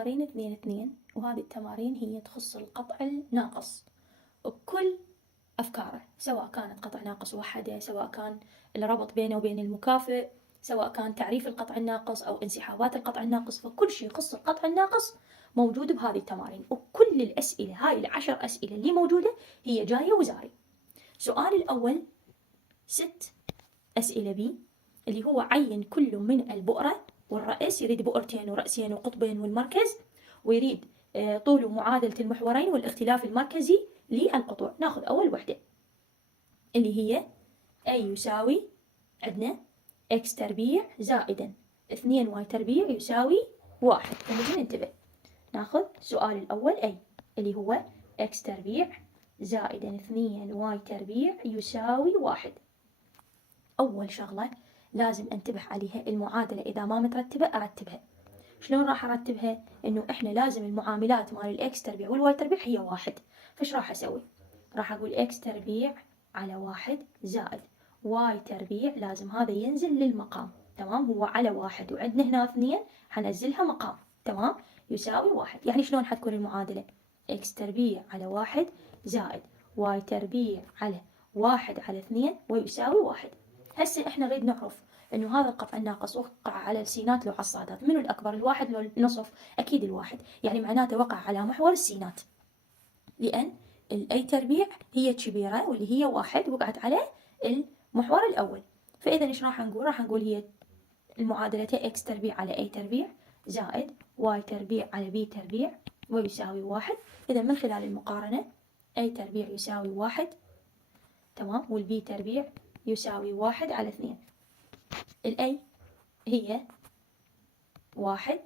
تمارين 2-2، وهذه التمارين هي تخص القطع الناقص بكل أفكاره، سواء كانت قطع ناقص وحدة، سواء كان الربط بينه وبين المكافئ، سواء كان تعريف القطع الناقص أو انسحابات القطع الناقص، فكل شيء يخص القطع الناقص موجود بهذه التمارين. وكل الأسئلة هاي ال10 أسئلة اللي موجودة هي جاية وزاري. سؤال الأول 6 أسئلة بي، اللي هو عين كل من البؤرة والرأس، يريد بؤرتين ورأسين وقطبين والمركز، ويريد طول معادلة المحورين والاختلاف المركزي للقطوع. ناخذ أول وحدة اللي هي A يساوي عندنا x تربيع زائدا 2y تربيع يساوي 1. فنجي ننتبه ناخذ سؤال الأول A اللي هو x تربيع زائدا 2y تربيع يساوي 1. أول شغلة لازم انتبه عليها، المعادلة إذا ما مترتبة أرتبها. شلون راح أرتبها؟ إنه إحنا لازم المعاملات مال الإكس تربيع والواي تربيع هي 1. فش راح أسوي؟ راح أقول إكس تربيع على 1 زائد واي تربيع، لازم هذا ينزل للمقام، تمام؟ هو على 1 وعندنا هنا 2 حنزلها مقام، تمام؟ يساوي 1. يعني شلون حتكون المعادلة؟ إكس تربيع على 1 زائد واي تربيع على 1 على 2 ويساوي 1. هسه إحنا نريد نعرف إنه هذا القطع الناقص وقع على السينات لو على الصادات، منو الأكبر، الواحد لو النصف؟ أكيد الواحد، يعني معناته وقع على محور السينات، لأن الأي تربيع هي كبيرة واللي هي 1 وقعت على المحور الأول. فإذا إيش راح نقول؟ راح نقول هي المعادلة إكس تربيع على أي تربيع زائد واي تربيع على بي تربيع ويساوي 1. إذا من خلال المقارنة أي تربيع يساوي 1، تمام، والبي تربيع يساوي 1 على 2. الأي هي 1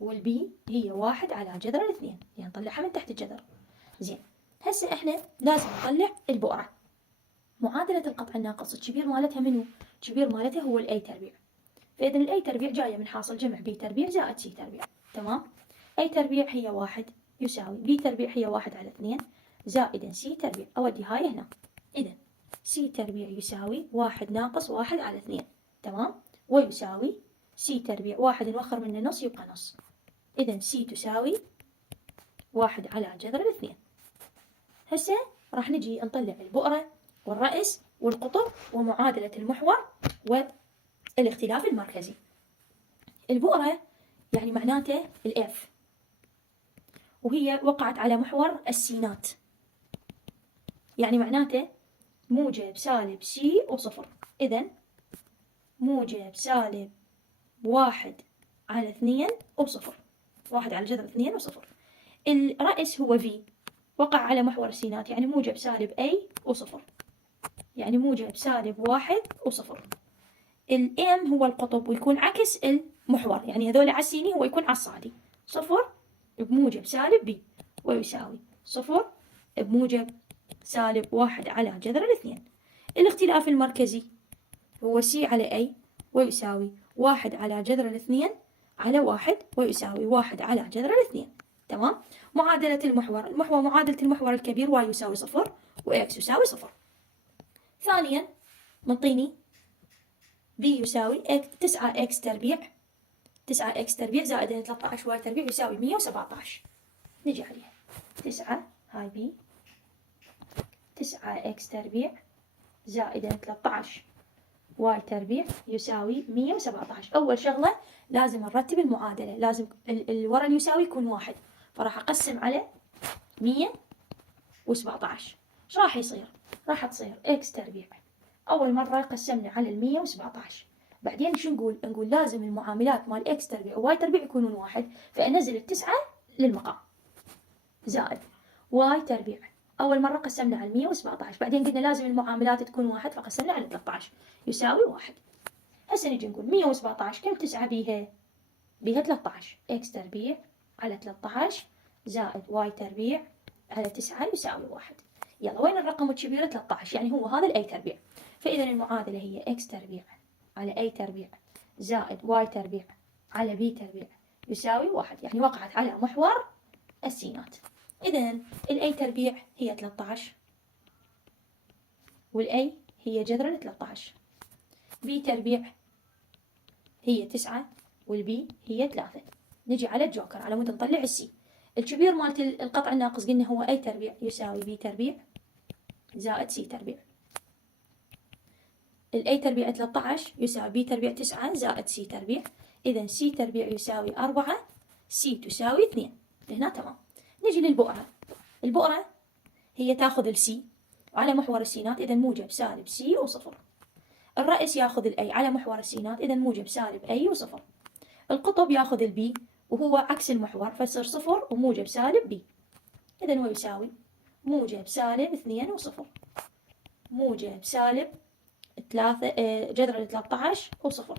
والبي هي 1 على جذر 2، يعني نطلعها من تحت الجذر. زين، هسه احنا لازم نطلع البؤرة. معادلة القطع الناقص الكبير مالتها منو؟ الكبير مالتها هو الأي تربيع. فإذا الأي تربيع جاية من حاصل جمع بي تربيع زائد سي تربيع، تمام؟ أي تربيع هي 1 يساوي بي تربيع هي 1 على 2 زائدا سي تربيع، أودي هاي هنا. إذا سي تربيع يساوي 1 ناقص 1 على 2، تمام؟ ويساوي سي تربيع 1 نوخر منه نص يبقى نص. إذا سي تساوي 1 على جذر 2. هسه راح نجي نطلع البؤرة والرأس والقطر ومعادلة المحور والاختلاف المركزي. البؤرة يعني معناته الإف، وهي وقعت على محور السينات، يعني معناته موجب سالب سي وصفر. إذن موجب سالب 1 على 2 وصفر، 1 على جذر 2 وصفر. الرأس هو في، وقع على محور السينات، يعني موجب سالب أي وصفر، يعني موجب سالب 1 وصفر. الام هو القطب ويكون عكس المحور، يعني هذول على السيني هو يكون على الصادي، صفر بموجب سالب بي ويساوي صفر بموجب سالب 1 على جذر 2. الاختلاف المركزي هو سي على أي ويساوي 1 على جذر 2 على 1 ويساوي 1 على جذر 2، تمام؟ معادلة المحور، معادلة المحور الكبير واي يساوي صفر وإكس يساوي صفر. ثانيا منطيني بي يساوي 9 إكس تربيع، 9 إكس تربيع زائد 13 واي تربيع يساوي 117. نجي عليها 9 هاي بي، 9 إكس تربيع زائد 13 واي تربيع يساوي 117. أول شغلة لازم نرتب المعادلة، لازم الورا اليساوي يكون 1، فراح أقسم على 117. ايش راح يصير؟ راح تصير إكس تربيع، أول مرة قسمنا على 117، بعدين شو نقول؟ نقول لازم المعاملات مال إكس تربيع وواي تربيع يكونون 1، فأنزل 9 للمقام زائد واي تربيع. أول مرة قسمنا على 117، بعدين قلنا لازم المعاملات تكون 1 فقسمنا على 13 يساوي 1. هسه نجي نقول 117 كم 9 بيها؟ بيها 13. إكس تربيع على 13 زائد واي تربيع على 9 يساوي 1. يلا وين الرقم الكبير؟ 13، يعني هو هذا الأي تربيع. فإذا المعادلة هي إكس تربيع على أي تربيع زائد واي تربيع على بي تربيع يساوي 1، يعني وقعت على محور السينات. إذا الأي تربيع هي 13 والأي هي جذر 13، بي تربيع هي 9 والبي هي 3. نجي على الجوكر على مود نطلع السي. الكبير مالت القطع الناقص قلنا هو اي تربيع يساوي بي تربيع زائد سي تربيع. الاي تربيع 13 يساوي بي تربيع 9 زائد سي تربيع. اذا سي تربيع يساوي 4 سي تساوي 2. هنا تمام. نجي للبؤرة. البؤرة هي تاخذ السي على محور السينات، اذا موجب سالب سي وصفر. الرأس ياخذ الاي على محور السينات، اذا موجب سالب اي وصفر. القطب ياخذ البي وهو عكس المحور فيصير صفر وموجب سالب بي. اذا هو يساوي موجب سالب 2 وصفر. موجب سالب 3 جذر 13 وصفر.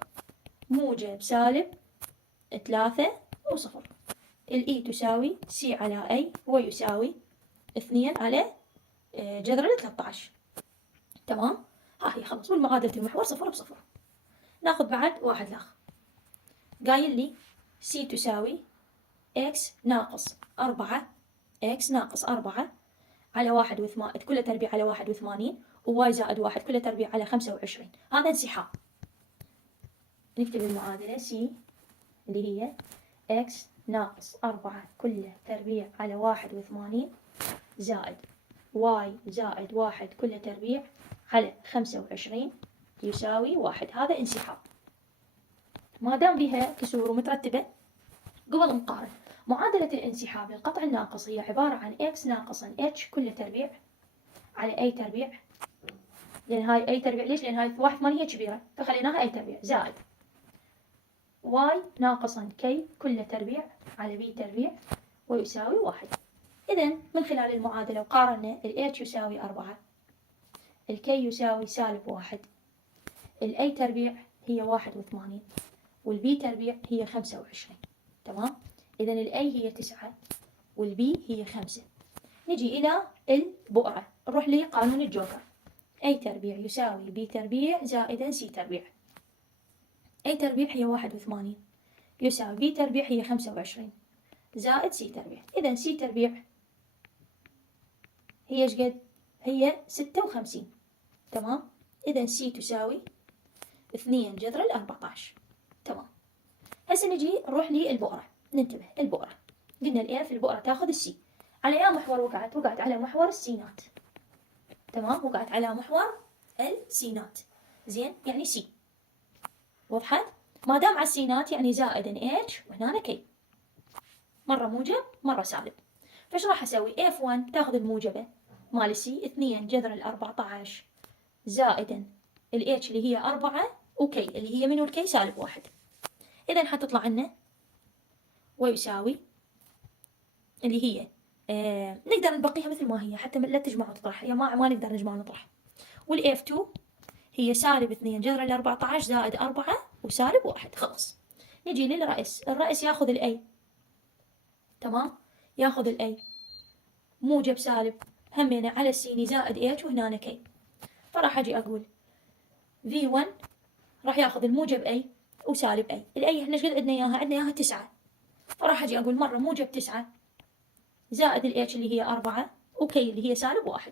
موجب سالب 3 وصفر. الاي تساوي سي على اي ويساوي 2 على جذر 13. تمام. ها هي خلص. والمعادلة المحور صفر بصفر. ناخذ بعد واحد لاخ. قايل لي سي تساوي اكس ناقص 4 اكس ناقص 4 على 1 كل تربيع على 81 وواي زائد 1 كل تربيع على 25. هذا انسحاب. نكتب المعادلة سي اللي هي اكس ناقص 4 كل تربيع على 81 زائد واي زائد 1 كل تربيع على 25 يساوي 1. هذا انسحاب. ما دام بها كسور ومترتبة قبل نقارن. معادلة الانسحاب للقطع الناقص هي عبارة عن x ناقصا h كل تربيع على أي تربيع، لأن هاي أي تربيع. ليش؟ لأن هاي 81 هي كبيرة فخليناها أي تربيع زائد y ناقصا k كل تربيع على b تربيع ويساوي 1. إذا من خلال المعادلة وقارنا ال h يساوي 4 ال k يساوي سالب 1 ال a تربيع هي 81 وال b تربيع هي 25. تمام. إذا ال A هي 9 وال B هي 5. نجي إلى البؤرة. نروح لقانون الجوكر. A تربيع يساوي B تربيع زائدا C تربيع. A تربيع هي 81 يساوي B تربيع هي 25 زائد C تربيع. إذا C تربيع هي ايش قد؟ هي 56. تمام. إذا C تساوي 2 جذر 14. تمام. هسه نجي نروح للبؤرة. ننتبه البؤرة. قلنا الايه في البؤرة تاخذ السي. على اي محور وقعت؟ وقعت على محور السينات. تمام. وقعت على محور السينات. زين. يعني سي. وضحت؟ ما دام على السينات يعني زائد اتش وهنا كي. مرة موجب مرة سالب. فايش راح اسوي؟ F1 تاخذ الموجبة مال السي 2 جذر 14 زائدا الاتش اللي هي 4 وكي اللي هي منو الكي سالب 1. إذا حتطلع لنا ويساوي اللي هي نقدر نبقيها مثل ما هي حتى لا تجمع وتطرح. هي ما نقدر نجمع ونطرح. والإف 2 هي سالب 2 جذر 14 زائد 4 وسالب 1. خلاص. نجي للرأس. الرأس ياخذ الأي. تمام. ياخذ الأي موجب سالب همينة على السيني زائد اتش وهنا كي. فراح أجي أقول V1 راح ياخذ الموجب أي وسالب أي. الأي احنا ايش قد عندنا إياها؟ عندنا إياها 9. فراح أجي أقول مرة موجب 9 زائد الاتش اللي هي 4 وكي اللي هي سالب 1.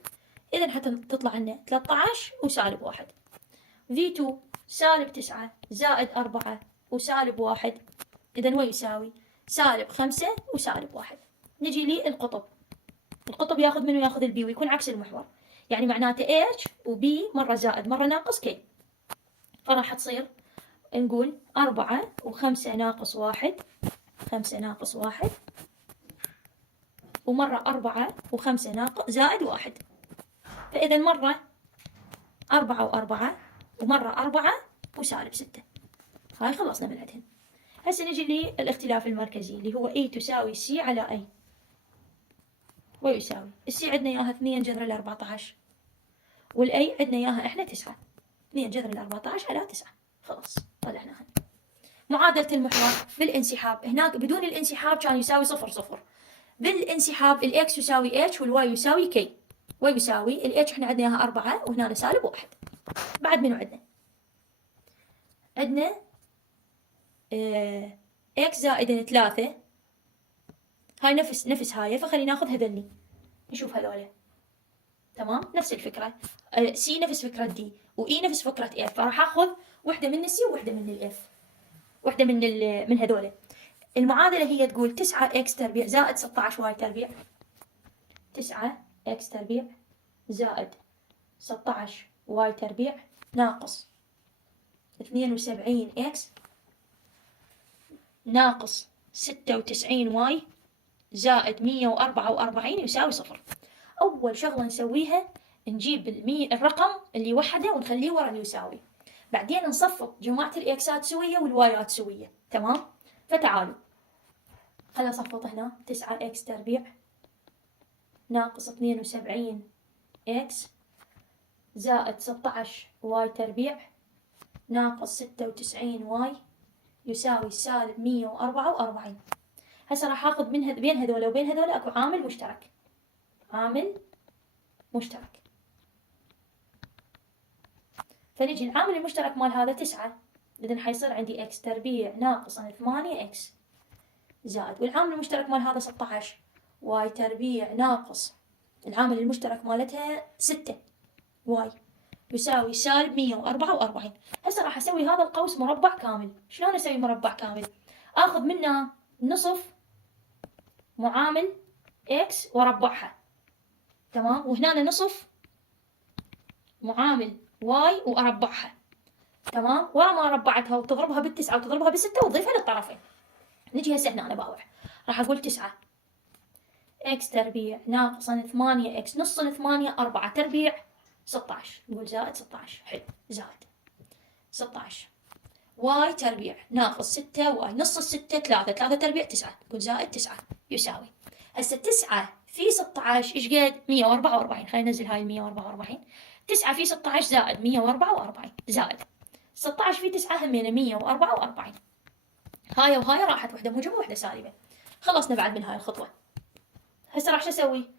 إذا حتطلع لنا 13 وسالب 1. V2 سالب 9 زائد 4 وسالب 1. إذا هو يساوي سالب 5 وسالب 1. نجي للقطب. القطب ياخذ منه؟ ياخذ البي ويكون عكس المحور. يعني معناته H وبي مرة زائد مرة ناقص كي. فراح تصير نقول 4 و5 ناقص 1 5 ناقص 1 ومرة 4 و5 ناقص زائد 1. فإذا مرة 4 و4 ومرة 4 وسالب 6. هاي خلصنا من عندهن. هسه نجي للاختلاف المركزي اللي هو E تساوي C على A ويساوي السي عندنا إياها 2 جذر 14 والأي عندنا إياها إحنا 9. 2 جذر 14 على 9. خلاص طلعناها. معادلة المحور بالانسحاب هناك بدون الانسحاب كان يساوي 0 0. بالانسحاب الإكس يساوي H والواي يساوي كي ويساوي الاتش احنا عندنا اياها 4 وهنا سالب 1. بعد منو عندنا؟ عندنا اكس زائد 3. هاي نفس هاي فخلينا ناخذ هذولي نشوف هذولا. تمام. نفس الفكرة. سي نفس فكرة دي واي نفس فكرة اف. فراح اخذ وحدة من السي ووحدة من الاف. وحدة من هذولا. المعادلة هي تقول 9x تربيع زائد 16y تربيع، 9x تربيع زائد 16y تربيع ناقص 72x ناقص 96y زائد 144 يساوي 0. أول شغلة نسويها نجيب الرقم اللي وحده ونخليه ورا اليساوي، بعدين نصفط جماعة الإكسات سوية والوايات سوية، تمام؟ فتعالوا خلنا نصفط هنا 9x تربيع ناقص 72x زائد 16y تربيع ناقص 96y يساوي سالب 144. هسه راح اخذ من بين هذول وبين هذول اكو عامل مشترك، عامل مشترك، فنجي العامل المشترك مال هذا 9، إذن حيصير عندي x تربيع ناقص 8x زائد، والعامل المشترك مال هذا 16 y تربيع ناقص العامل المشترك مالتها 6 y يساوي سالب 144. هسه راح اسوي هذا القوس مربع كامل. شلون اسوي مربع كامل؟ اخذ منه نصف معامل x واربعها، تمام، وهنا نصف معامل y واربعها، تمام، ورا ما ربعتها وتضربها بالتسعة وتضربها بالستة وتضيفها للطرفين. نجي هسه هنا انا باوع، راح اقول 9 x تربيع ناقص 8x نص 8 4 تربيع 16، نقول زائد 16. حلو، زائد 16 y تربيع ناقص 6 y نص 6 3 تربيع 9، نقول زائد 9 يساوي. هسه 9 في 16 ايش قد؟ 144. خلينا ننزل هاي 144. 9 في 16 زائد 144 زائد 16 في 9 همينه 144. هاي وهاي راحت، وحده موجبه وحده سالبه. خلصنا بعد من هاي الخطوه. هسه راح شو اسوي؟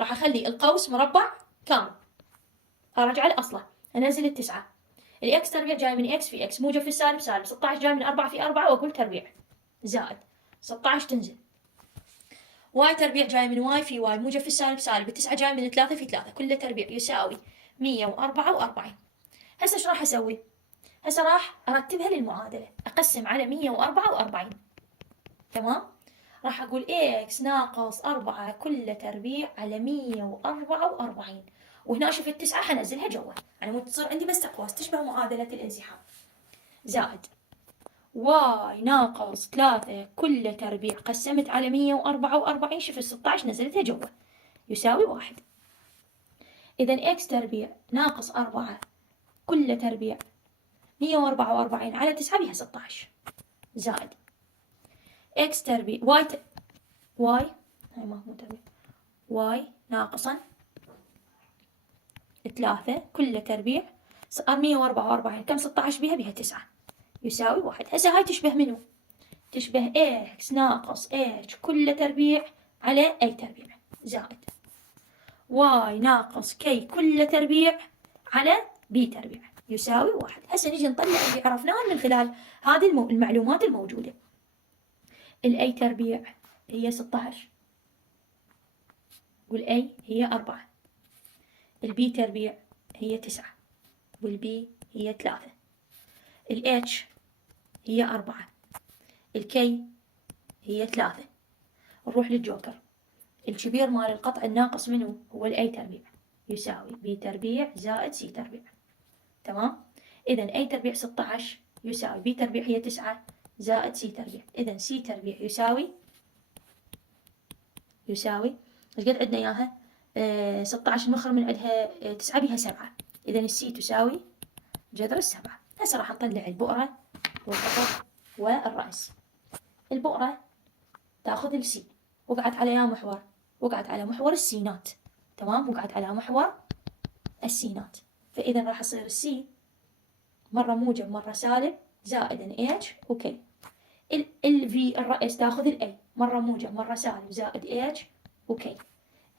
راح اخلي القوس مربع كامل، ارجع لاصله، انزل التسعه، الاكس تربيع جاي من اكس في اكس موجب في السالب سالب، 16 جاي من 4 في 4 واقول تربيع زائد 16 تنزل، واي تربيع جاي من واي في واي موجب في السالب سالب، 9 جاي من 3 في 3 كله تربيع يساوي 144. هسه ايش راح اسوي؟ هسه راح ارتبها للمعادله، اقسم على 144، تمام؟ راح اقول اكس ناقص 4 كله تربيع على 144، وهنا شوف ال9 حنزلها جوا على مود تصير عندي بس اقواس تشبه معادله الانسحاب، زائد واي ناقص 3 كله تربيع قسمت على 144، شوف ال 16 نزلتها جوا يساوي 1. إذا x تربيع ناقص 4 كله تربيع 144 على 9 بها 16 زائد x تربيع y هاي ما هو تربيع y ناقصا 3 كله تربيع صار 144 كم 16 بها 9 يساوي 1. هسه هاي تشبه منو؟ تشبه x ناقص h كله تربيع على a تربيع زائد y ناقص k كله تربيع على b تربيع يساوي 1. هسه نجي نطلع اللي عرفناه من خلال هذه المعلومات الموجودة. ال a تربيع هي 16 وال a هي 4، ال b تربيع هي 9 وال b هي 3، ال h هي 4، ال k هي 3. نروح للجوكر، الكبير مال القطع الناقص منه هو ال a تربيع يساوي b تربيع زائد c تربيع، تمام؟ إذا a تربيع 16 يساوي b تربيع هي 9 زائد c تربيع، إذا c تربيع يساوي ايش قد عندنا اياها؟ 16 نخرج من عندها 9 بها 7، إذا السي تساوي جذر 7. هسه راح نطلع البؤرة والقطر والرأس. البؤرة تاخذ السي وقعت على يا محور، وقعت على محور السينات، تمام، وقعت على محور السينات، فإذا راح يصير السي مرة موجب مرة سالب زائد اتش وكي. الفي الرأس تاخذ الاي مرة موجب مرة سالب زائد اتش وكي.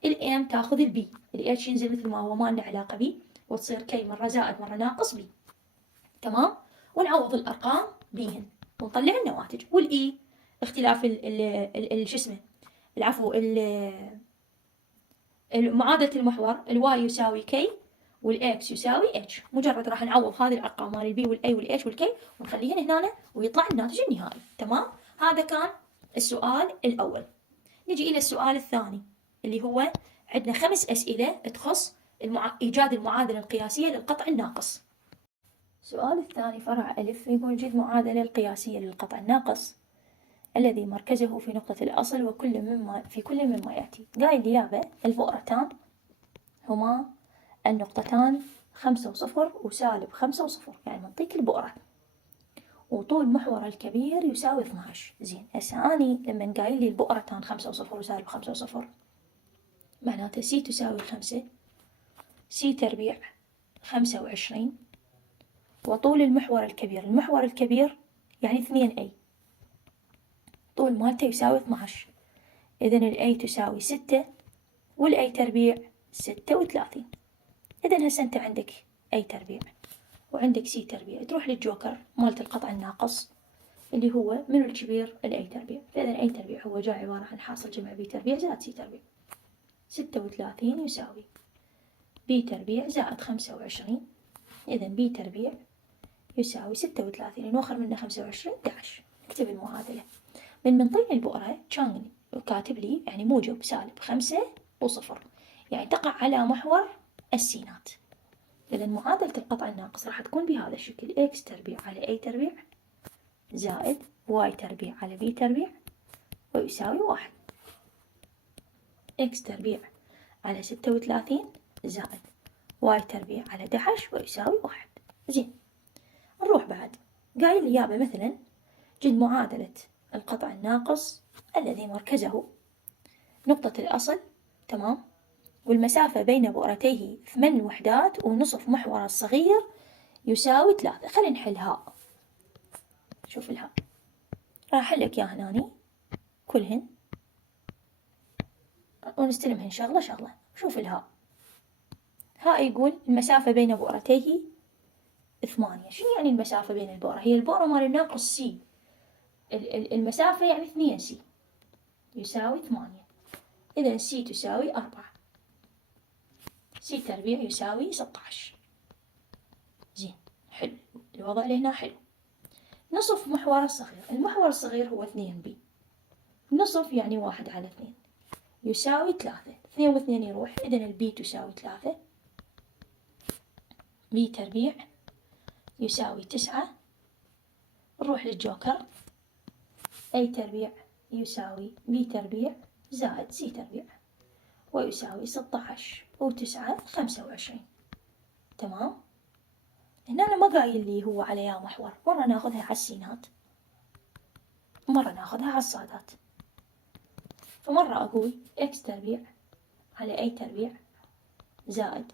الام تاخذ البي، الاتش ينزل مثل ما هو ما له علاقة بي وتصير كي مرة زائد مرة ناقص بي، تمام، ونعوض الأرقام بيهن ونطلع النواتج. والاي اختلاف شو اسمه العفو معادلة المحور الواي يساوي كي والاكس يساوي اتش، مجرد راح نعوض هذه الارقام مال البي والاي والاتش والكي ونخليهن هنا ويطلع الناتج النهائي، تمام. هذا كان السؤال الأول. نجي إلى السؤال الثاني اللي هو عندنا 5 أسئلة تخص إيجاد المعادلة القياسية للقطع الناقص. السؤال الثاني فرع ألف يقول جد معادلة القياسية للقطع الناقص الذي مركزه في نقطة الأصل في كل مما يأتي. قايل لي يابا البؤرتان هما النقطتان 5 و0 وسالب 5 و0، يعني منطيك البؤرة، وطول محور الكبير يساوي 12. زين، هسه أني لما قايل لي البؤرتان 5 و0 وسالب 5 و0 معناته سي تساوي 5، سي تربيع 25، وطول المحور الكبير يعني 2 أي، طول مالته يساوي 12، إذن الأي تساوي 6 والأي تربيع 36. إذن هسه أنت عندك أي تربيع وعندك سي تربيع، تروح للجوكر مالت القطع الناقص اللي هو من الكبير الأي تربيع، فإذن أي تربيع هو جاي عبارة عن حاصل جمع بي تربيع زائد سي تربيع. 36 يساوي بي تربيع زائد 25، إذن بي تربيع يساوي 36 نوخر منه 25 11. نكتب المعادلة. من منطيني البؤرة كان كاتب لي يعني موجب سالب 5 و0، يعني تقع على محور السينات. إذا معادلة القطع الناقص راح تكون بهذا الشكل: x تربيع على a تربيع زائد y تربيع على b تربيع ويساوي 1. x تربيع على 36 زائد y تربيع على 11 ويساوي 1. زين، نروح بعد. قايل لي يابا مثلا جد معادلة القطع الناقص الذي مركزه نقطة الأصل، تمام، والمسافة بين بؤرتيه 8 وحدات ونصف محور الصغير يساوي 3. خلينا نحل هاء. شوف الهاء راح أحلك يا هناني كلهن ونستلمهن شغلة شغلة. شوف الهاء، هاء يقول المسافة بين بؤرتيه 8. شنو يعني المسافة بين البؤرة؟ هي البؤرة مال الناقص سي، المسافة يعني 2 سي يساوي 8، إذا سي تساوي 4، سي تربيع يساوي 16. زين، حلو الوضع اللي هنا حلو. نصف محور الصغير، المحور الصغير هو 2 بي، نصف يعني 1 على 2 يساوي 3، 2 و2 يروح، إذن البي تساوي 3، بي تربيع يساوي 9، نروح للجوكر أي تربيع يساوي بي تربيع زائد سي تربيع ويساوي 16 و9 25. تمام. هنا أنا ما قايل لي هو على يا محور، مرة ناخذها على السينات مرة ناخذها على الصادات. فمرة أقول x تربيع على a تربيع زائد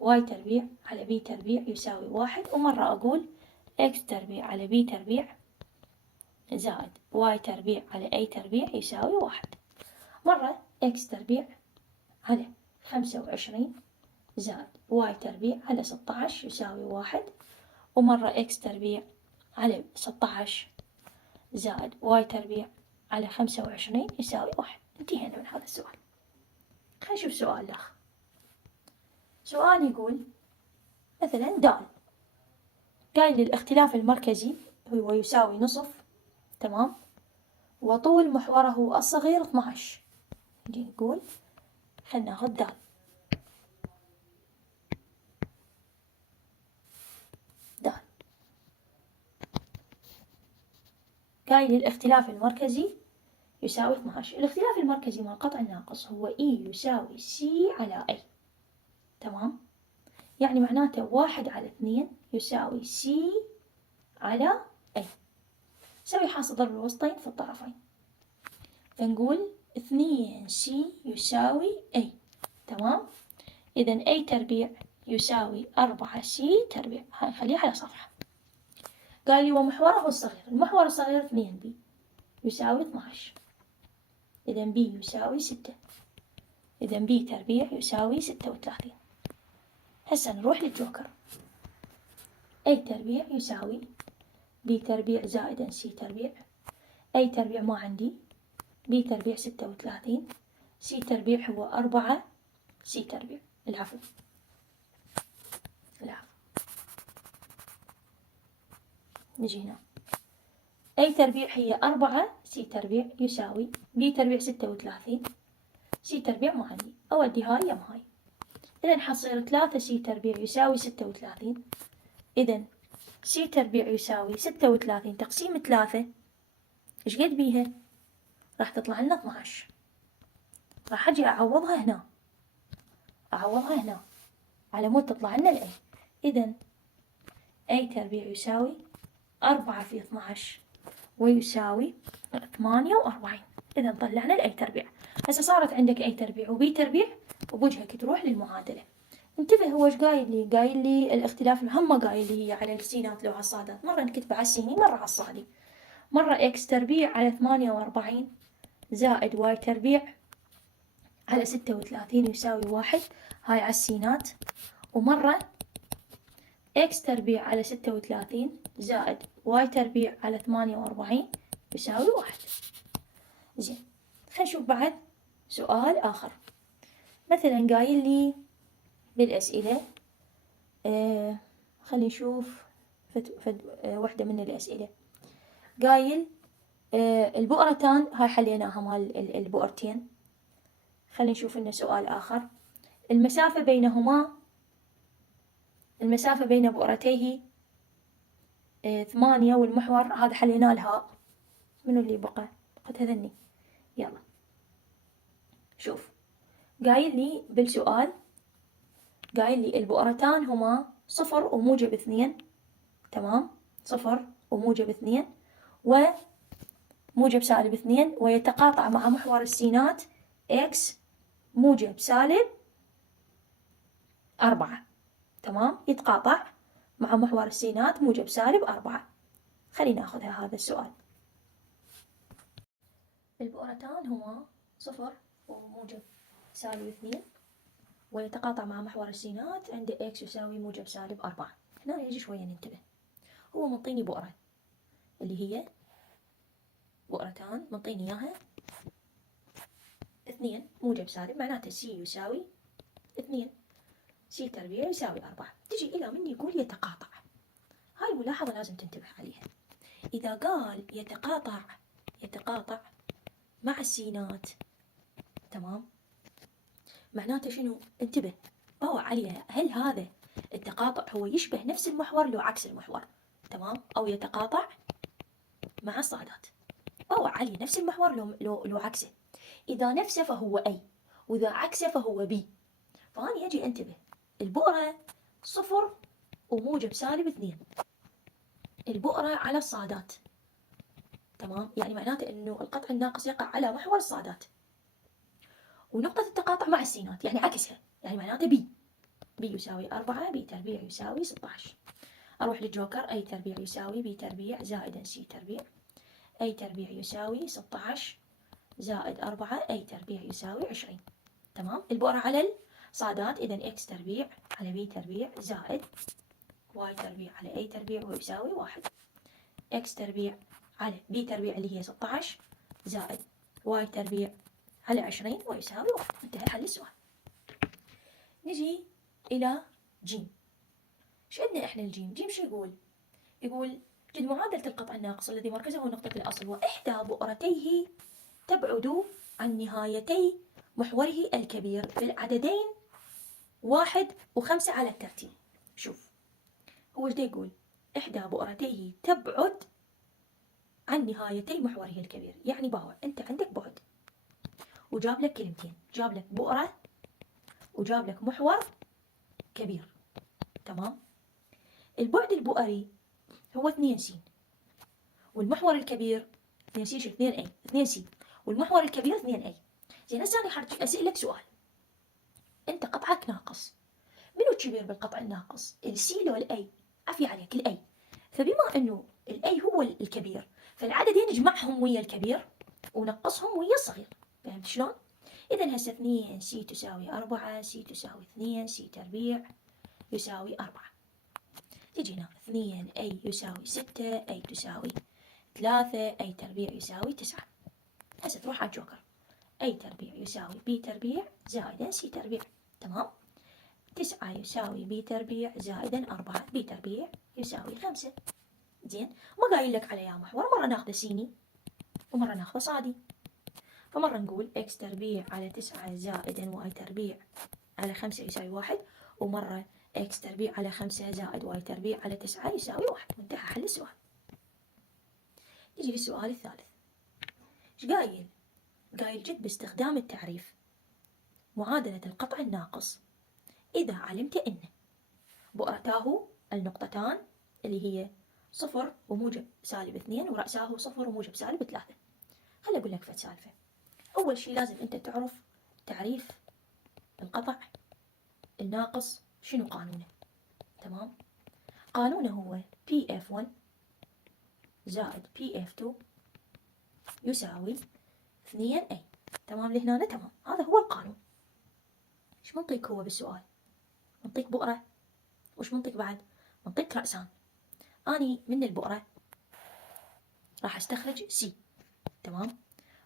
y تربيع على b تربيع يساوي 1، ومرة أقول x تربيع على b تربيع زائد y تربيع على a تربيع يساوي 1. مرة x تربيع على 25 زائد y تربيع على 16 يساوي 1، ومرة x تربيع على 16 زائد y تربيع على 25 يساوي 1. انتهينا من هذا السؤال. خلينا نشوف سؤال آخر. سؤال يقول مثلا دال، قايل الاختلاف المركزي هو يساوي نصف، تمام، وطول محوره الصغير 12. نجي نقول خلنا ناخذ دال. دال قايل الاختلاف المركزي يساوي 12. الاختلاف المركزي مع القطع الناقص هو E يساوي C على A، تمام، يعني معناته 1 على 2 يساوي C على A. نسوي حاصل ضرب الوسطين في الطرفين، فنقول 2C يساوي A، تمام. إذن A تربيع يساوي 4C تربيع، خليها على صفحة. قال لي ومحوره الصغير، المحور الصغير 2B يساوي 12، إذن B يساوي 6، إذن B تربيع يساوي 36. هسه نروح للجوكر. A تربيع يساوي B تربيع زائدا C تربيع، A تربيع ما عندي، B تربيع 36، C تربيع هو 4 C تربيع. العفو نجي هنا A تربيع هي 4 C تربيع يساوي B تربيع 36 C تربيع مع دي، أودي هاي يم هاي. إذا حصير 3 C تربيع يساوي 36. إذا C تربيع يساوي 36 تقسيم 3 إيش قد بيها؟ راح تطلع لنا 12. راح أجي أعوضها هنا، على مود تطلع لنا الأي. إذا A تربيع يساوي 4 في 12 ويساوي 48. إذا طلعنا الأي تربيع. هسه صارت عندك أي تربيع وبي تربيع وبوجهك تروح للمعادلة. انتبه هو ايش قايل لي؟ قايل لي الاختلاف هم قايل لي هي على السينات لو على الصادات، مرة نكتبه على السيني مرة على الصادي. مرة إكس تربيع على 48 زائد واي تربيع على 36 يساوي 1، هاي على السينات. ومرة إكس تربيع على 36 زائد واي تربيع على 48 يساوي 1. زين، خلينا نشوف بعد سؤال آخر. مثلا قايل لي بالأسئلة خلينا نشوف واحدة من الأسئلة. قايل البؤرتان، هاي حليناها مال البؤرتين. خلينا نشوف لنا سؤال آخر. المسافة بين بؤرتيه 8 والمحور، هذا حلينا لها. منو اللي بقت هذني؟ يلا شوف، قايل لي بالسؤال، قايل لي البؤرتان هما 0 وموجب 2. تمام، 0 وموجب 2 وموجب سالب 2، ويتقاطع مع محور السينات x موجب سالب 4. تمام، يتقاطع مع محور السينات موجب سالب 4. خلينا ناخذها هذا السؤال. البؤرتان هما 0 وموجب سالب 2 ويتقاطع مع محور السينات عند x يساوي موجب سالب 4. هنا يجي شوية ننتبه. هو منطيني بؤرة اللي هي بؤرتان، منطيني إياها 2 موجب سالب، معناته C يساوي 2 C تربيع يساوي 4. تجي إلى من يقول يتقاطع. هاي الملاحظة لازم تنتبه عليها. إذا قال يتقاطع مع السينات، تمام، معناته شنو؟ انتبه، باوع عليها. هل هذا التقاطع هو يشبه نفس المحور لو عكس المحور؟ تمام، أو يتقاطع مع الصادات. باوع عليه نفس المحور لو عكسه. إذا نفسه فهو A، وإذا عكسه فهو B. فأنا يجي انتبه، البؤرة 0 وموجب سالب 2، البؤرة على الصادات. تمام، يعني معناته إنه القطع الناقص يقع على محور الصادات، ونقطة التقاطع مع السينات يعني عكسها، يعني معناته B يساوي 4 B تربيع يساوي 16. أروح للجوكر، A تربيع يساوي B تربيع زائد C تربيع، A تربيع يساوي 16 زائد 4 A تربيع يساوي 20. تمام، البؤرة على الصادات، إذا X تربيع على B تربيع زائد Y تربيع على A تربيع ويساوي 1. X تربيع على B تربيع اللي هي 16 زائد Y تربيع على 20 ويساوي 1. انتهى حل السؤال. نجي إلى جيم. شو عندنا إحنا الجيم؟ جيم شو يقول؟ يقول جد معادلة القطع الناقص الذي مركزه نقطة الأصل وإحدى بؤرتيه تبعد عن نهايتي محوره الكبير في العددين 1 و5 على الترتيب. شوف هو ايش يقول؟ إحدى بؤرتيه تبعد عن نهايتي محوره الكبير، يعني باوع أنت عندك بعد وجاب لك كلمتين، جاب لك بؤرة وجاب لك محور كبير. تمام، البعد البؤري هو 2 س، والمحور الكبير 2 س 2 A 2 س، والمحور الكبير 2 A. زين هسه أنا أسألك سؤال، أنت قطعك ناقص، منو الكبير بالقطع الناقص؟ السي لو الأي؟ عفي عليك الأي. فبما أنه الأي هو الكبير، فالعددين نجمعهم ويا الكبير ونقصهم ويا الصغير. فهمت شلون؟ إذا هسه 2 س تساوي 4 س تساوي 2 س تربيع يساوي 4. تجي هنا 2 أي يساوي 6 أي تساوي 3 أي تربيع يساوي 9. هسه تروح على الجوكر، أي تربيع يساوي بي تربيع زائدا سي تربيع. تمام، 9 يساوي بي تربيع زائدا 4 بي تربيع يساوي 5. زين، ما قايل لك على يا محور، مرة ناخذه سيني ومرة ناخذه صادي. فمرة نقول إكس تربيع على 9 زائد واي تربيع على 5 يساوي 1، ومرة إكس تربيع على 5 زائد واي تربيع على 9 يساوي 1. وانتهى حل السؤال. نجي للسؤال الثالث. ايش قايل؟ قايل جد باستخدام التعريف معادلة القطع الناقص إذا علمت أن بؤرتاه النقطتان اللي هي 0 وموجب سالب 2 ورأساه 0 وموجب سالب 3. خلي أقول لك فد سالفة. أول شي لازم أنت تعرف تعريف القطع الناقص شنو قانونه. تمام؟ قانونه هو PF1 زائد PF2 يساوي 2A. تمام لهنا؟ تمام، هذا هو القانون. ايش منطيك هو بالسؤال؟ منطيك بؤرة، وش منطيك بعد؟ منطيك رأسان. أني من البؤرة راح استخرج سي. تمام؟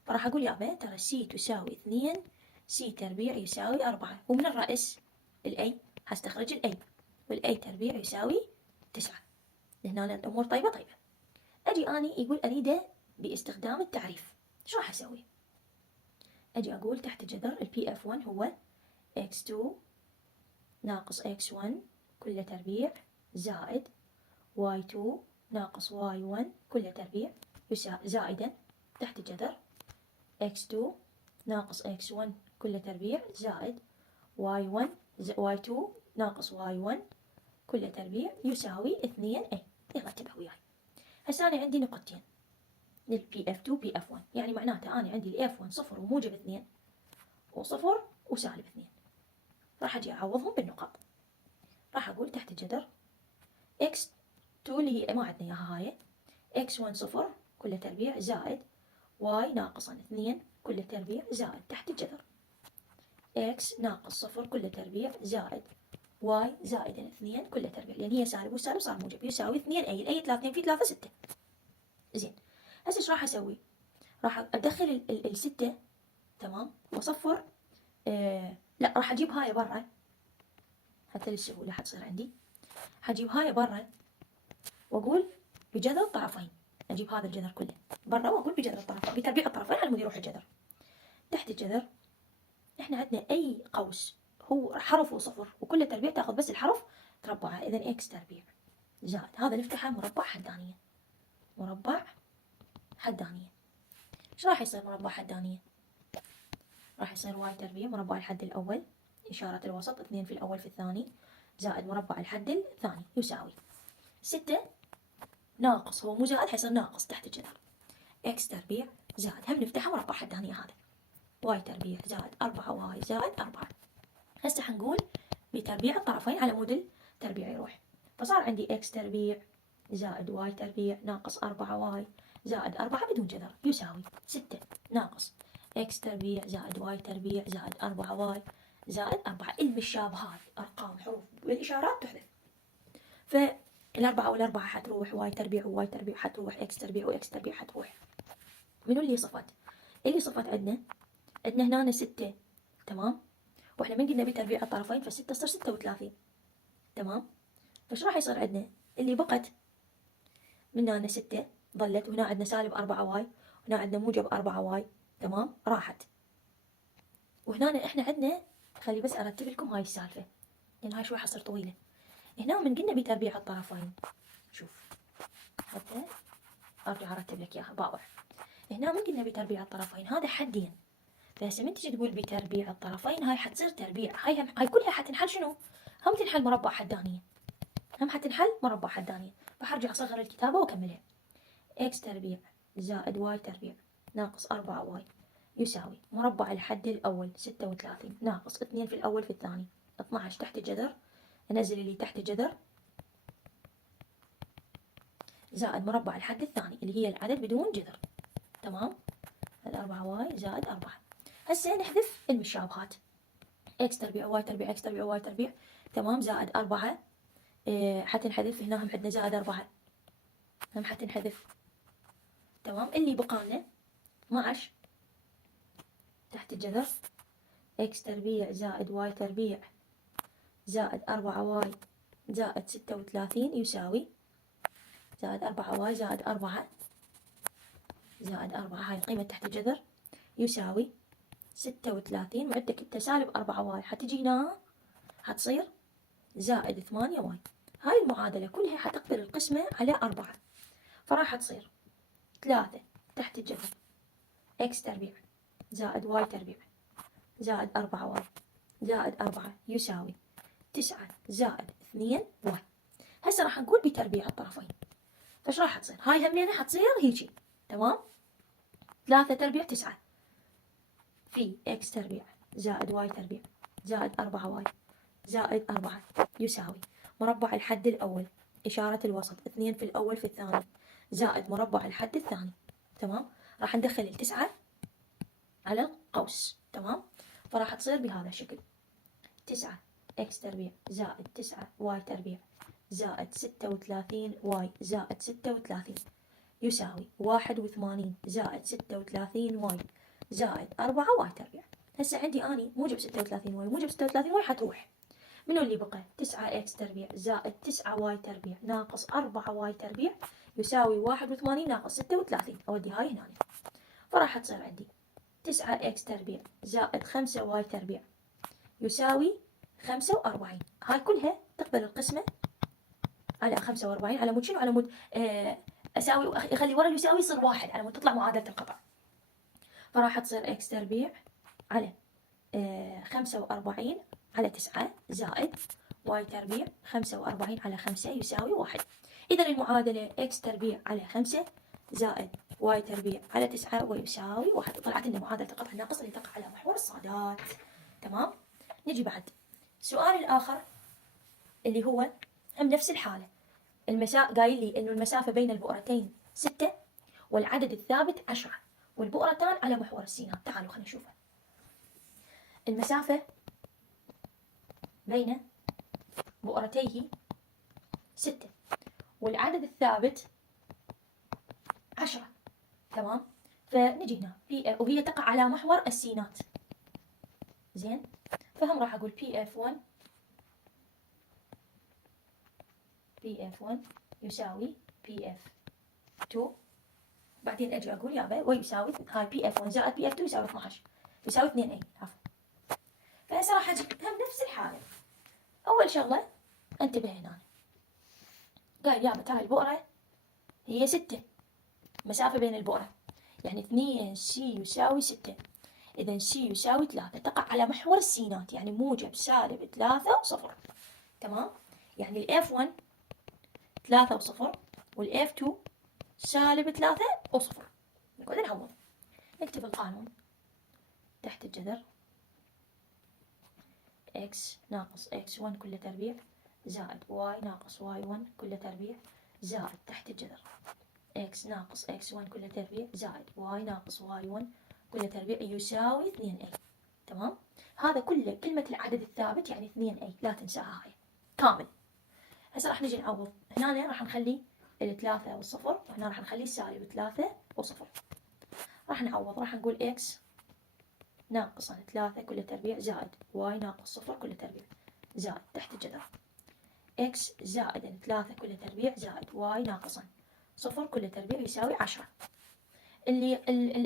فراح أقول يابا ترى سي تساوي 2 سي تربيع يساوي 4، ومن الرأس الأي هستخرج الأي، والأي تربيع يساوي 9. لهنا الأمور طيبة. أجي أني يقول أريده باستخدام التعريف. ايش راح أسوي؟ أجي أقول تحت جذر البي اف 1 هو x2 ناقص x1 كله تربيع زائد y2 ناقص y1 كله تربيع زائدا تحت جذر x2 ناقص x1 كله تربيع زائد y1 y2 ناقص y1 كله تربيع يساوي 2a. يلا انتبه وياي. هسه أنا عندي نقطتين للبي اف 2 بي اف 1، يعني معناته أنا عندي الاف 1 صفر وموجب 2 وصفر وسالب 2. راح أجي أعوضهم بالنقط. راح أقول تحت جذر x2 اللي هي ما عندنا إياها هاي x1 صفر كله تربيع زائد y ناقصا 2 كله تربيع زائد تحت الجذر x ناقص صفر كله تربيع زائد y زائد 2 كله تربيع، لأن هي سالب والسالب صار موجب يساوي 2a. الأي 3 في 3 6. زين، هسه ايش راح أسوي؟ راح أدخل الستة. تمام، وأصفر. لا، راح أجيب هاي برا حتى للسهولة حتصير عندي. حجيب هاي برا وأقول بجذر الطرفين. أجيب هذا الجذر كله برا وأقول بجذر الطرفين بتربيع الطرفين على مود يروح الجذر. تحت الجذر إحنا عندنا أي قوس هو حرفه صفر وكله تربيع تاخذ بس الحرف تربعه، إذا إكس تربيع زائد هذا نفتحه مربع حدانية. مربع حدانية. إيش راح يصير مربع حدانية؟ راح يصير واي تربيع مربع الحد الأول إشارة الوسط 2 في الأول في الثاني زائد مربع الحد الثاني يساوي 6 ناقص، هو مو زائد حيصير ناقص تحت الجذر إكس تربيع زائد هم نفتحها مربع حدانية هذا واي تربيع زائد 4 واي زائد 4. هسه حنقول بتربيع الطرفين على مود التربيع يروح، فصار عندي إكس تربيع زائد واي تربيع ناقص 4 واي زائد 4 بدون جذر يساوي 6 ناقص إكس تربيع زائد واي تربيع زائد 4 واي زائد 4. المشابهات أرقام حروف والإشارات تحذف، فالأربعة والأربعة حتروح، واي تربيع وواي تربيع حتروح، إكس تربيع وإكس تربيع حتروح. منو اللي صفت؟ اللي صفت عندنا هنا 6. تمام، واحنا من قلنا بتربيع الطرفين فستة تصير 36. تمام، فايش راح يصير عندنا؟ اللي بقت من هنا 6 ظلت، وهنا عندنا سالب 4 واي، وهنا عندنا موجب 4 واي. تمام، راحت. وهنا احنا عندنا، خلي بس ارتب لكم هاي السالفة لان هاي شوي حصير طويلة. هنا من قلنا بتربيع الطرفين، شوف حتى ارجع ارتب لك اياها باوضح. هنا من قلنا بتربيع الطرفين هذا حدين، فهسه من تجي تقول بتربيع الطرفين هاي حتصير تربيع، هاي كلها حتنحل شنو؟ هم تنحل مربع حدانية، هم حتنحل مربع حدانية. فحرجع أصغر الكتابة وأكملها. إكس تربيع زائد واي تربيع ناقص 4 واي يساوي مربع الحد الأول 36 ناقص 2 في الأول في الثاني 12 تحت الجذر، أنزل اللي تحت الجذر زائد مربع الحد الثاني اللي هي العدد بدون جذر. تمام، 4 واي زائد 4. هسه نحذف المشابهات، إكس تربيع واي تربيع إكس تربيع واي تربيع. تمام، زائد 4 حتنحذف. هنا هم عندنا زائد 4 هم حتنحذف. تمام، اللي بقالنا 12 تحت الجذر إكس تربيع زائد واي تربيع زائد 4 واي زائد 36 يساوي زائد 4y زائد 4 زائد 4، هاي القيمة تحت الجذر يساوي 36. وعندك انت سالب 4y حتجي هنا حتصير زائد 8y. هاي المعادلة كلها حتقبل القسمة على 4، فراح تصير 3 تحت الجذر x تربيع زائد y تربيع زائد 4y زائد 4 يساوي 9 زائد 2y. هسه راح نقول بتربيع الطرفين، فايش راح تصير؟ هاي همينة حتصير هيجي، تمام؟ 3 تربيع 9 في x تربيع زائد y تربيع زائد 4y زائد 4 يساوي مربع الحد الأول إشارة الوسط 2 في الأول في الثاني زائد مربع الحد الثاني، تمام؟ راح ندخل التسعة على القوس، تمام؟ فراح تصير بهذا الشكل 9 x تربيع زائد 9 y تربيع زائد 36 y زائد 36 يساوي 81 زائد 36 y زائد 4 y تربيع. هسه عندي أني موجب 36 y وموجب 36 y حتروح، منو اللي بقى؟ 9 x تربيع زائد 9 y تربيع ناقص 4 y تربيع يساوي 81 ناقص 36، أودي هاي هنا، فراح تصير عندي 9 x تربيع زائد 5 y تربيع يساوي 45. هاي كلها تقبل القسمة على 45 على مود شنو؟ على مود أساوي أخلي ورا يساوي يصير 1 على مود تطلع معادلة القطع، فراح تصير x تربيع على 45 على 9 زائد y تربيع 45 على 5 يساوي 1. إذا المعادلة x تربيع على 5 زائد y تربيع على 9 ويساوي 1. طلعت لنا معادلة القطع الناقص اللي تقع على محور الصادات، تمام؟ نجي بعد السؤال الآخر اللي هو هم نفس الحالة. قايل لي إنه المسافة بين البؤرتين 6 والعدد الثابت 10 والبؤرتان على محور السينات. تعالوا خلينا نشوفها. المسافة بين بؤرتيه 6 والعدد الثابت 10، تمام؟ فنجي هنا وهي تقع على محور السينات، زين؟ فهم راح أقول PF1 يساوي PF2، بعدين أجي أقول يابا ويساوي هاي PF1 زائد PF2 يساوي 12 يساوي 2A، عفوا. فهسه راح أجي هم نفس الحالة. أول شغلة انتبه هنا، قايل يابا ترى البؤرة هي 6، مسافة بين البؤرة يعني 2C يساوي 6، إذا C يساوي 3 تقع على محور السينات يعني موجب سالب 3 و0، تمام؟ يعني الF1 3 و0 والF2 سالب 3 و0. نقعد نعوض، نكتب القانون تحت الجذر x ناقص x1 كله تربيع زائد y ناقص y1 كله تربيع زائد تحت الجذر x ناقص x1 كله تربيع زائد y ناقص y1 كله تربيع يساوي 2a، تمام؟ هذا كله كلمة العدد الثابت يعني 2a، لا تنساها هاي كامل. هسه راح نجي نعوض، هنا راح نخلي 3 و0 وهنا راح نخلي سالب 3 و0. راح نعوض، راح نقول x ناقصا 3 كله تربيع زائد y ناقص 0 كله تربيع زائد تحت الجذر x زائد 3 كله تربيع زائد y ناقصا 0 كله تربيع يساوي 10. اللي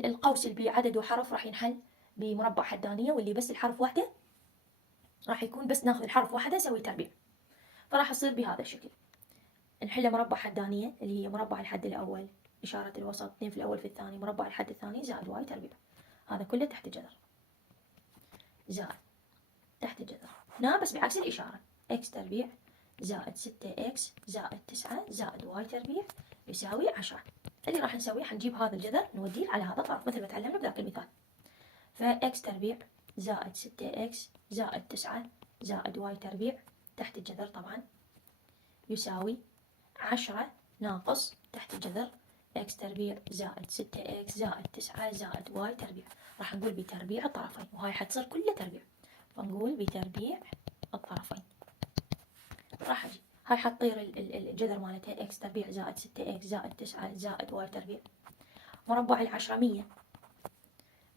القوس اللي بعدد وحرف راح ينحل بمربع حدانية، واللي بس الحرف واحدة راح يكون بس ناخذ الحرف واحدة نسوي تربيع، فراح يصير بهذا الشكل. نحل مربع حدانية اللي هي مربع الحد الأول إشارة الوسط 2 في الأول في الثاني مربع الحد الثاني زائد y تربيع، هذا كله تحت الجذر زائد تحت الجذر هنا بس بعكس الإشارة x تربيع زائد 6x زائد 9 زائد y تربيع يساوي 10. اللي راح نسويه حنجيب هذا الجذر نوديه على هذا الطرف مثل ما تعلمنا بذاك المثال، فx تربيع زائد 6x زائد 9 زائد y تربيع تحت الجذر طبعا يساوي 10 ناقص تحت الجذر x تربيع زائد 6x زائد 9 زائد y تربيع. راح نقول بتربيع الطرفين، وهاي حتصير كلها تربيع، فنقول بتربيع الطرفين. راح أجي هاي حتطير الجذر مالتها x تربيع زائد 6x زائد 9 زائد y تربيع مربع 100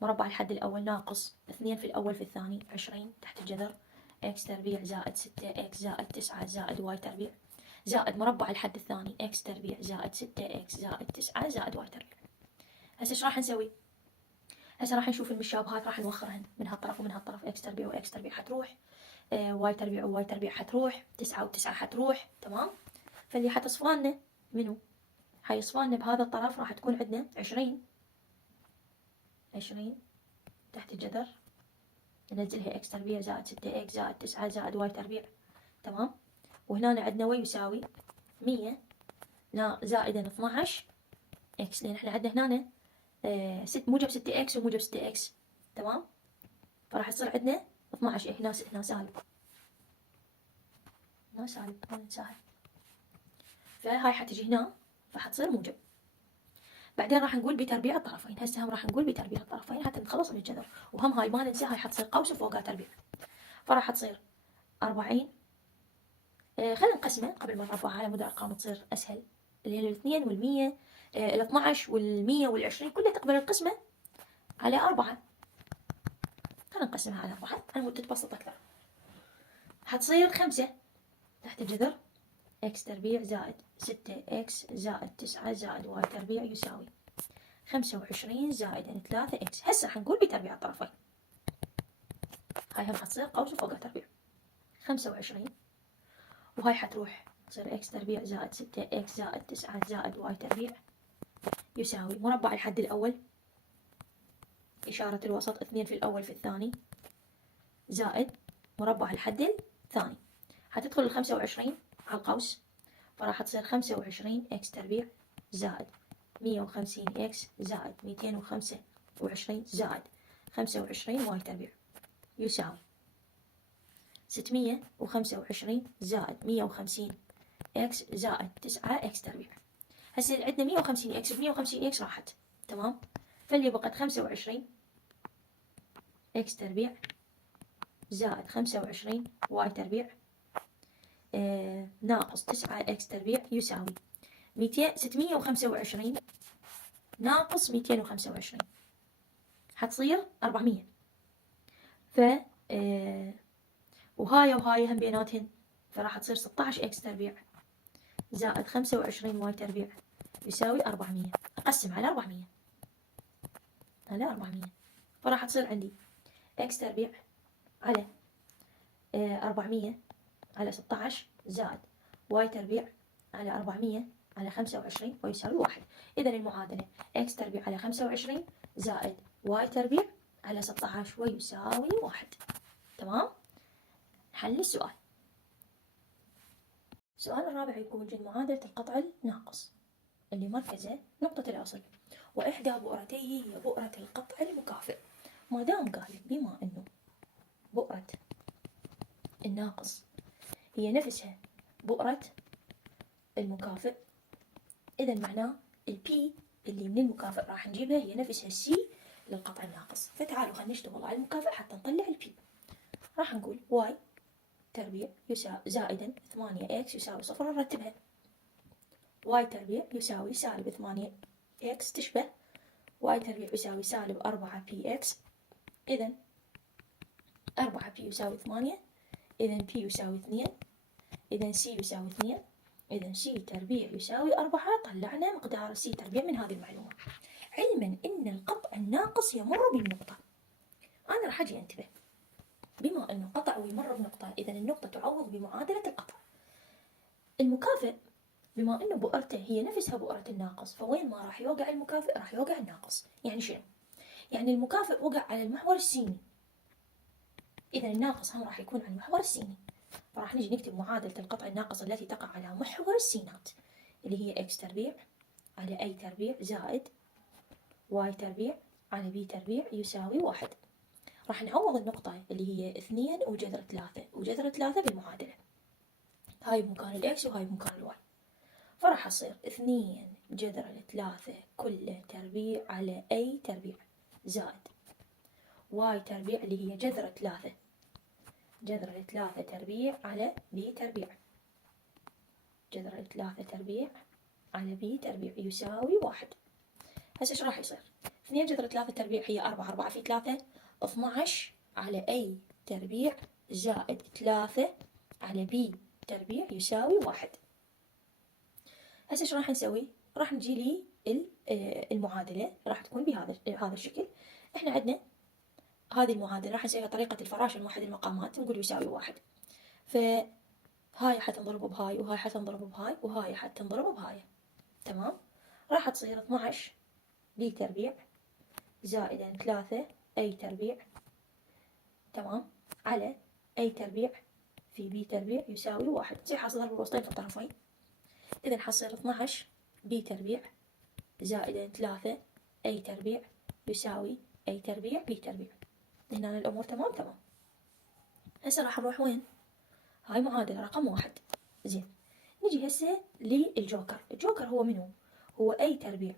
مربع الحد الأول ناقص 2 في الأول في الثاني 20 تحت الجذر x تربيع زائد 6x زائد 9 زائد y تربيع زائد مربع الحد الثاني إكس تربيع زائد 6x زائد 9 زائد y تربيع. هسه إيش راح نسوي؟ هسه راح نشوف المشابهات، راح نوخرهن من هالطرف ومن هالطرف. إكس تربيع وإكس تربيع حتروح، واي تربيع وواي تربيع حتروح، 9 و9 حتروح، تمام؟ فاللي حتصفى منو؟ حيصفى بهذا الطرف راح تكون عندنا 20 تحت الجذر، ننزلها إكس تربيع زائد 6x زائد 9 زائد واي تربيع، تمام؟ وهنا عندنا واي يساوي 100 زائدا 12 إكس، لأن إحنا عندنا هنا موجب 6x وموجب 6x، تمام؟ فراح تصير عندنا 12 هنا سالب، هنا سالب ما ننساها، فهاي حتجي هنا فحتصير موجب. بعدين راح نقول بتربيع الطرفين، هسه هم راح نقول بتربيع الطرفين حتى نتخلص من الجذر، وهم هاي ما ننسى هاي حتصير قوس وفوقها تربيع، فراح تصير 40. خلينا نقسمه قبل ما نرفعها على مود الأرقام تصير أسهل، اللي هي الاثنين والمية، 12 والمية والعشرين كلها تقبل القسمة على 4. خلينا نقسمها على 4 على مود تتبسط أكثر. حتصير 5 تحت الجذر إكس تربيع زائد 6x زائد 9 زائد واي تربيع يساوي 25 زائدا 3x. هسه حنقول بتربيع الطرفين، هاي هم حتصير قوس وفوقها تربيع 25، وهاي حتروح تصير إكس تربيع زائد 6x زائد 9 زائد واي تربيع يساوي مربع الحد الأول إشارة الوسط 2 في الأول في الثاني زائد مربع الحد الثاني. حتدخل 25 على القوس، فراح تصير 25 إكس تربيع زائد 150 إكس زائد 225 زائد 25 واي تربيع يساوي 625 زائد 150 إكس زائد 9 إكس تربيع. هسه عندنا 150 إكس و150 إكس راحت، تمام؟ فاللي بقت 25 إكس تربيع زائد 25 واي تربيع ناقص 9 إكس تربيع يساوي 625 ناقص 225 حتصير 400. ف وهاي وهاي هم بيناتهن، فراح تصير 16 إكس تربيع زائد 25 واي تربيع يساوي 400. أقسم على 400 على 400، فراح تصير عندي إكس تربيع على 400 على 16 زائد واي تربيع على 400 على 25 ويساوي 1. إذا المعادلة إكس تربيع على 25 زائد واي تربيع على 16 ويساوي 1، تمام؟ حل السؤال. السؤال الرابع يقول جد معادلة القطع الناقص اللي مركزه نقطة الأصل وإحدى بؤرتيه هي بؤرة القطع المكافئ. ما دام قال بما أنه بؤرة الناقص هي نفسها بؤرة المكافئ، إذا معناه البي اللي من المكافئ راح نجيبها هي نفسها السي للقطع الناقص. فتعالوا خلينا نشتغل على المكافئ حتى نطلع البي. راح نقول واي تربيع يساوي زائدا 8x يساوي 0، نرتبها. واي تربيع يساوي سالب 8x تشبه واي تربيع يساوي سالب 4px، إذا 4p يساوي 8، إذا p يساوي 2، إذا c يساوي 2، إذا c تربيع يساوي 4. طلعنا مقدار c تربيع من هذه المعلومة، علما أن القطع الناقص يمر بالنقطة. أنا راح أجي أنتبه بما أنه قطع ويمر بنقطة، إذا النقطة تعوض بمعادلة القطع. المكافئ بما أنه بؤرته هي نفسها بؤرة الناقص، فوين ما راح يوقع المكافئ راح يوقع الناقص. يعني شنو؟ يعني المكافئ وقع على المحور السيني، إذا الناقص هم راح يكون على المحور السيني، فراح نجي نكتب معادلة القطع الناقص التي تقع على محور السينات اللي هي إكس تربيع على أي تربيع زائد واي تربيع على بي تربيع يساوي 1. راح نعوض النقطة اللي هي 2 وجذر 3 وجذر 3 بالمعادلة، هاي بمكان الإكس وهاي بمكان الواي، فراح أصير 2 جذر 3 كله تربيع على أي تربيع زائد واي تربيع اللي هي جذر 3 تربيع على بي تربيع، جذر 3 تربيع على بي تربيع يساوي 1. هسه ايش راح يصير؟ 2 جذر 3 تربيع هي 4 في 3 12 على أي تربيع زائد 3 على بي تربيع يساوي 1. هسه ايش راح نسوي؟ راح نجي لي المعادلة راح تكون بهذا الشكل. احنا عندنا هذه المعادلة راح نسويها طريقة الفراشة الموحد المقامات، نقول يساوي 1. فهاي حتنضرب بهاي، وهاي حتنضرب بهاي، وهاي حتنضرب بهاي. تمام؟ راح تصير 12 بي تربيع زائدا 3 اي تربيع، تمام، على اي تربيع في بي تربيع يساوي 1. زي حاصل ضرب الوسطين في الطرفين. إذا حصير 12 بي تربيع زائدا 3 اي تربيع يساوي اي تربيع بي تربيع. هنا الأمور تمام. هسه راح نروح وين؟ هاي معادلة رقم 1. زين، نجي هسه للجوكر. الجوكر هو منو؟ هو اي تربيع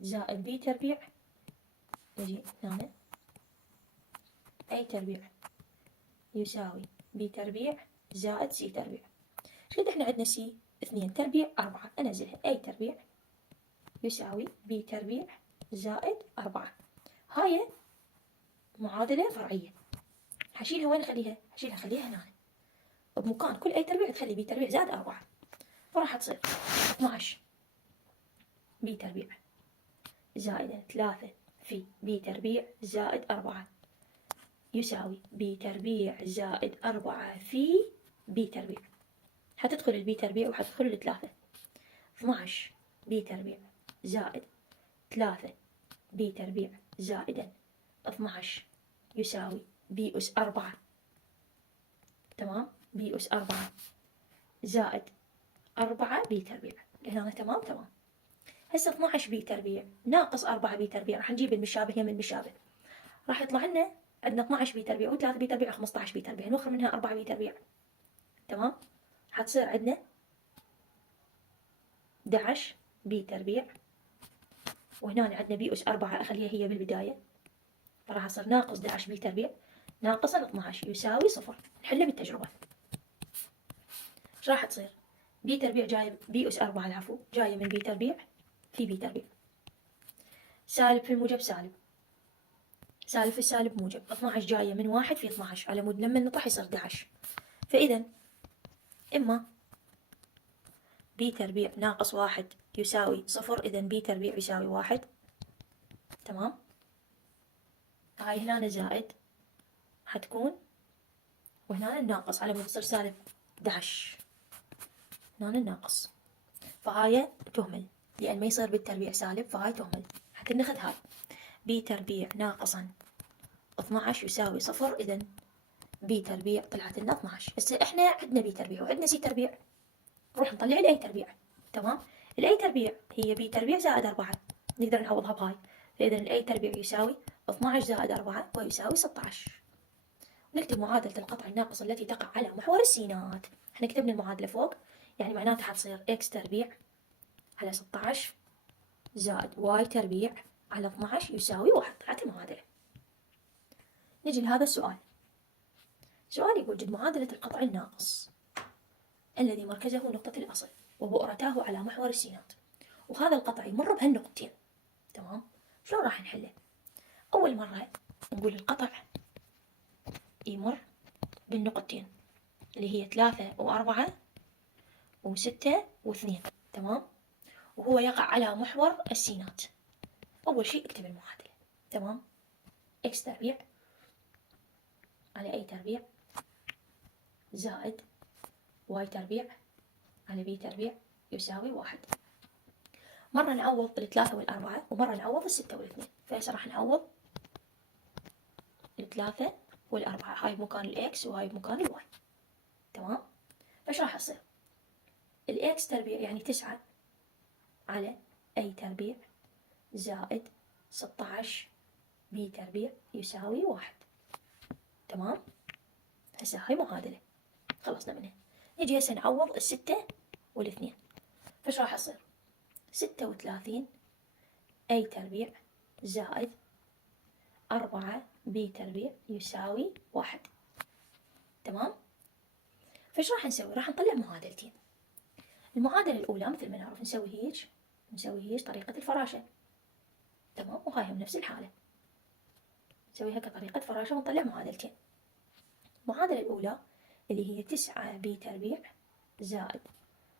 زائد بي تربيع. نجي هنا اي تربيع يساوي بي تربيع زائد سي تربيع. شقد احنا عندنا سي 2 تربيع 4، انزلها اي تربيع يساوي بي تربيع زائد 4. هاي معادلة فرعية. حشيلها وين اخليها؟ خليها هنا بمكان كل اي تربيع تخلي بي تربيع زائد 4. فراح تصير 12 بي تربيع زائد 3 في بي تربيع زائد 4 يساوي بي تربيع زائد 4 في بي تربيع. حتدخل البي تربيع وحتدخل الثلاثة. 12 بي تربيع زائد 3 بي تربيع زائدا 12 يساوي بي أس 4. تمام، بي أس 4 زائد 4 بي تربيع. هنا تمام. هسه 12 بي تربيع ناقص 4 بي تربيع، راح نجيب المشابه يم المشابه. راح يطلع لنا عندنا 12 بي تربيع و3 بي تربيع 15 بي تربيع، نوخر منها 4 بي تربيع. تمام، حتصير عندنا 11 بي تربيع، وهنا عندنا بي أس 4 أخليها هي بالبداية، فراح يصير ناقص 11 بي تربيع ناقص 12 يساوي 0. نحله بالتجربة. ايش راح تصير؟ بي تربيع جاية بي أس 4 العفو جاية من بي تربيع في بي تربيع. سالب في الموجب سالب، سالب في السالب موجب. 12 جاية من 1 في 12 على مود لما نطرح يصير 11. فإذا إما بي تربيع ناقص 1 يساوي 0، إذا بي تربيع يساوي 1. تمام، هاي هنا زائد حتكون، وهنا الناقص على مود يصير سالب 11. هنا الناقص، فهاي تهمل لأن ما يصير بالتربيع سالب، فهاي تهمل. حتنخذ هاي بي تربيع ناقصا 12 يساوي 0. إذا بي تربيع طلعت لنا 12. هسه احنا عندنا بي تربيع وعندنا سي تربيع، نروح نطلع الاي تربيع. تمام، الاي تربيع هي بي تربيع زائد 4، نقدر نعوضها بهاي. فإذا الاي تربيع يساوي 12 زائد 4 ويساوي 16. نكتب معادلة القطع الناقص التي تقع على محور السينات. احنا كتبنا المعادلة فوق، يعني معناتها حتصير اكس تربيع على 16 زائد واي تربيع على 12 يساوي 1. طلعت المعادلة. نجي لهذا السؤال. سؤال يقول جد معادلة القطع الناقص الذي مركزه نقطة الأصل وبؤرتاه على محور السينات، وهذا القطع يمر بهالنقطتين. تمام، شلون راح نحله؟ أول مرة نقول القطع يمر بالنقطتين اللي هي 3 و4 و6 و2. تمام، وهو يقع على محور السينات. أول شيء اكتب المعادلة. تمام، إكس تربيع على أي تربيع زائد واي تربيع على بي تربيع يساوي 1. مرة نعوض 3 و4 ومرة نعوض 6 و2. فهسه راح نعوض 3 و4، هاي بمكان الإكس وهاي بمكان الواي. تمام، فايش راح يصير؟ الإكس تربيع يعني 9 على أي تربيع زائد 16 بي تربيع يساوي 1. تمام، هسه هاي معادلة خلصنا منها. نجي هسه نعوض 6 و2. فايش راح يصير؟ 36 أي تربيع زائد 4 بي تربيع يساوي 1. تمام، فايش راح نسوي؟ راح نطلع معادلتين. المعادلة الأولى مثل ما نعرف نسوي هيج طريقة الفراشة. تمام، وهاي هم نفس الحالة نسويها كطريقة فراشة ونطلع معادلتين. المعادلة الأولى اللي هي 9 بي تربيع زائد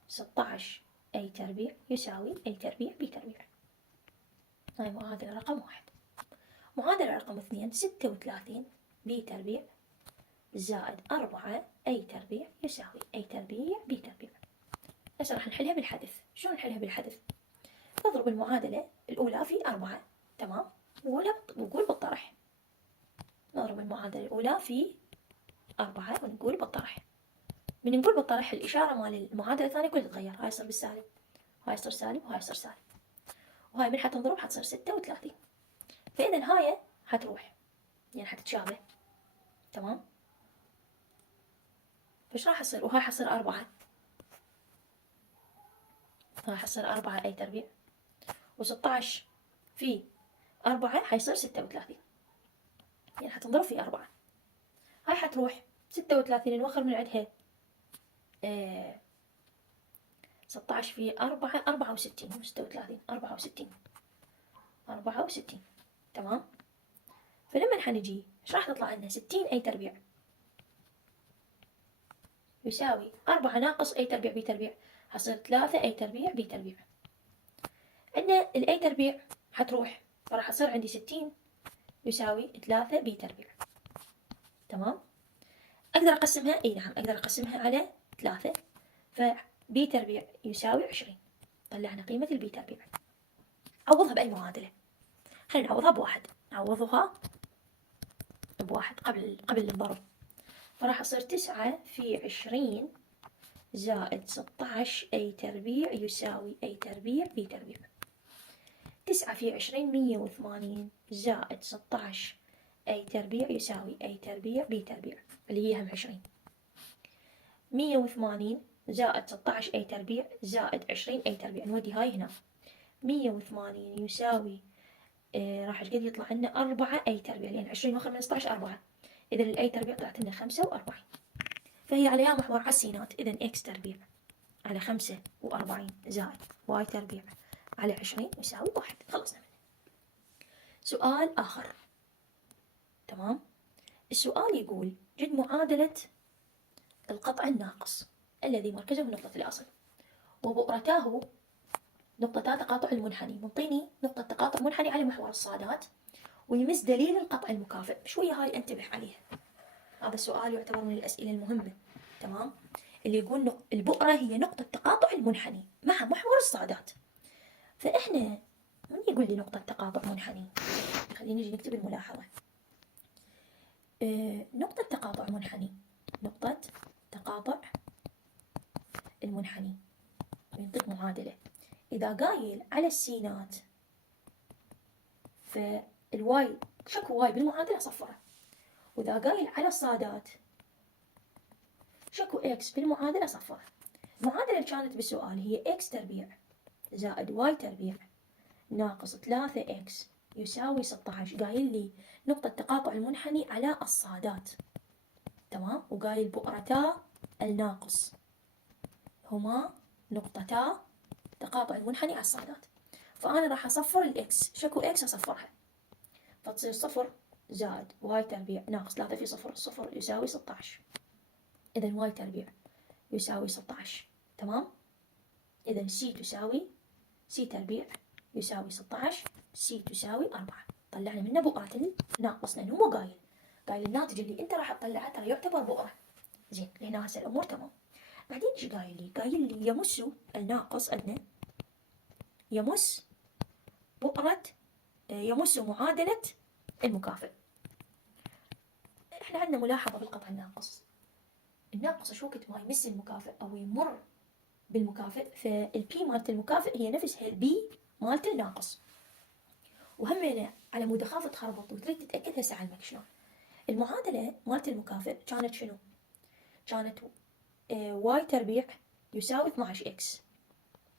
16 A تربيع يساوي A تربيع B تربيع. هاي معادلة رقم 1. معادلة رقم 2 36 B تربيع زائد 4 A تربيع يساوي A تربيع B تربيع. هسه راح نحلها بالحذف. شلون نحلها بالحذف؟ نضرب المعادلة الأولى في 4، تمام، ونقول بالطرح. نضرب المعادلة الأولى في 4 ونقول بالطرح. من نقول بالطرح الإشارة مال المعادلة الثانية كلها تتغير، هاي يصير بالسالب، هاي يصير سالب، وهاي يصير سالب، وهاي من حتنضرب حتصير 36. فإذا هاي حتروح، يعني حتتشابه، تمام. فايش راح يصير؟ وهاي حتصير 4، هاي حتصير 4 أي تربيع، و16 في 4 حيصير 36، يعني حتنضرب في 4. هاي حتروح 36 نوخر من عندها 16 في 4 64، مو 36 64، تمام. فلما حنجي ايش راح تطلع لنا؟ 60 أي تربيع يساوي 4 ناقص أي تربيع بي تربيع، حصير 3 أي تربيع بي تربيع. عندنا الأي تربيع حتروح، فراح يصير عندي 60 يساوي 3 بي تربيع، تمام. أقدر أقسمها، إي نعم أقدر أقسمها على 3، فبي تربيع يساوي 20. طلعنا قيمة البي تربيع. عوضها بأي معادلة؟ خلينا نعوضها بواحد، نعوضها بواحد قبل الضرب. فراح يصير 9 في 20 زائد 16 أي تربيع يساوي أي تربيع بي تربيع. 9 في 20 180 زائد 16 أي تربيع يساوي أي تربيع بي تربيع، اللي هي هم 20. 180 زائد 16 أي تربيع زائد 20 أي تربيع، نودي هاي هنا. 180 يساوي راح ايش قد يطلع لنا 4 أي تربيع، لأن 20 ناخذ من 16 4، إذا الأي تربيع طلعت لنا 45. فهي على محور على السينات، إذا إكس تربيع على 45 زائد واي تربيع على 20 يساوي 1. خلصنا منه. سؤال آخر، تمام. السؤال يقول جد معادلة القطع الناقص الذي مركزه نقطة الأصل وبؤرتاه نقطتا تقاطع المنحني. منطيني نقطة تقاطع منحني على محور الصادات ويمس دليل القطع المكافئ. شوية هاي انتبه عليها، هذا السؤال يعتبر من الأسئلة المهمة، تمام. اللي يقول البؤرة هي نقطة تقاطع المنحني مع محور الصادات. فإحنا من يقول لي نقطة تقاطع منحني؟ خلينا نجي نكتب الملاحظة. نقطة تقاطع منحني، نقطة تقاطع المنحني ينطيك معادلة. إذا قايل على السينات فالواي شكو واي بالمعادلة صفره، وإذا قايل على الصادات شكو إكس بالمعادلة صفره. المعادلة اللي كانت بالسؤال هي إكس تربيع زائد واي تربيع ناقص 3 إكس يساوي 16. قايل لي نقطة تقاطع المنحني على الصادات، تمام، وقايل بؤرتا الناقص هما نقطتا تقاطع المنحني على الصادات. فأنا راح أصفر الإكس، شكو إكس أصفرها، فتصير 0 زائد واي تربيع ناقص 3 في 0 0 يساوي 16. إذا واي تربيع يساوي 16، تمام. إذا سي تساوي سي تربيع يساوي 16، سي تساوي 4. طلعنا منه بؤرة الناقص لأنه مو قايل الناتج اللي أنت راح تطلعه ترى يعتبر بؤرة. زين، لهنا هسه الأمور تمام. بعدين إيش قايل لي يمس الناقص عندنا يمس بؤرة يمس معادلة المكافئ. احنا عندنا ملاحظة بالقطع الناقص، الناقص شو وقت ما يمس المكافئ أو يمر بالمكافئ، فالبي مالت المكافئ هي نفسها البي مالت الناقص. وهمينا على مود خاف تخربط وتريد تتأكد هسه علمك شلون. المعادلة مالت المكافئ كانت شنو؟ كانت واي تربيع يساوي 12 إكس،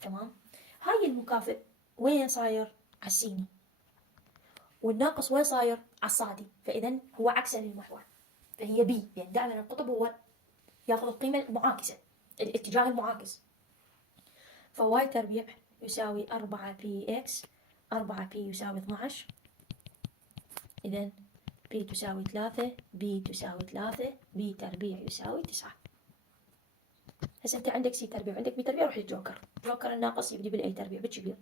تمام. هاي المكافئ وين صاير؟ على السيني، والناقص وين صاير؟ على الصادي، فإذا هو عكسا للمحور، فهي بي، يعني دائما القطب هو ياخذ القيمة المعاكسة، الاتجاه المعاكس. فواي تربيع يساوي 4 بي إكس، 4 بي يساوي 12، إذا بي تساوي 3، بي تساوي 3، بي تربيع يساوي 9. هسه أنت عندك سي تربيع وعندك بي تربيع، روح للجوكر. جوكر الناقص يبدي بالأي تربيع بالكبير،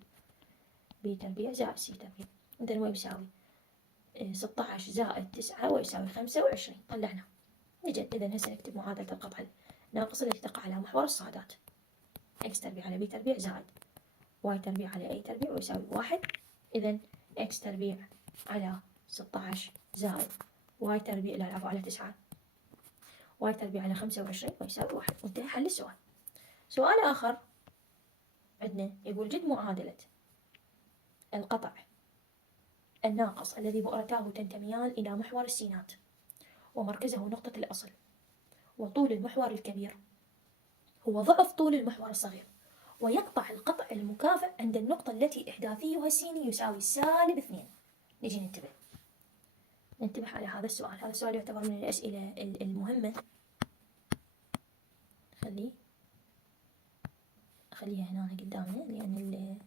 بي تربيع زائد سي تربيع. إذن هو يساوي 16 زائد 9 ويساوي 25. طلعنا. نجد إذن هسه نكتب معادلة القطع الناقصة التي تقع على محور الصادات. إكس تربيع على بي تربيع زائد واي تربيع على أي تربيع ويساوي 1. إذن إكس تربيع على 16 زائد واي تربيع، لا العفو، على 9 واي تربيع على 25 ويساوي 1. وانتهى حل السؤال. سؤال آخر عندنا يقول جد معادلة القطع الناقص الذي بؤرتاه تنتميان إلى محور السينات ومركزه نقطة الأصل، وطول المحور الكبير هو ضعف طول المحور الصغير، ويقطع القطع المكافئ عند النقطة التي إحداثيها السيني يساوي -2. نجي ننتبه على هذا السؤال. هذا السؤال يعتبر من الأسئلة المهمة. خليها هنا قدامنا لأن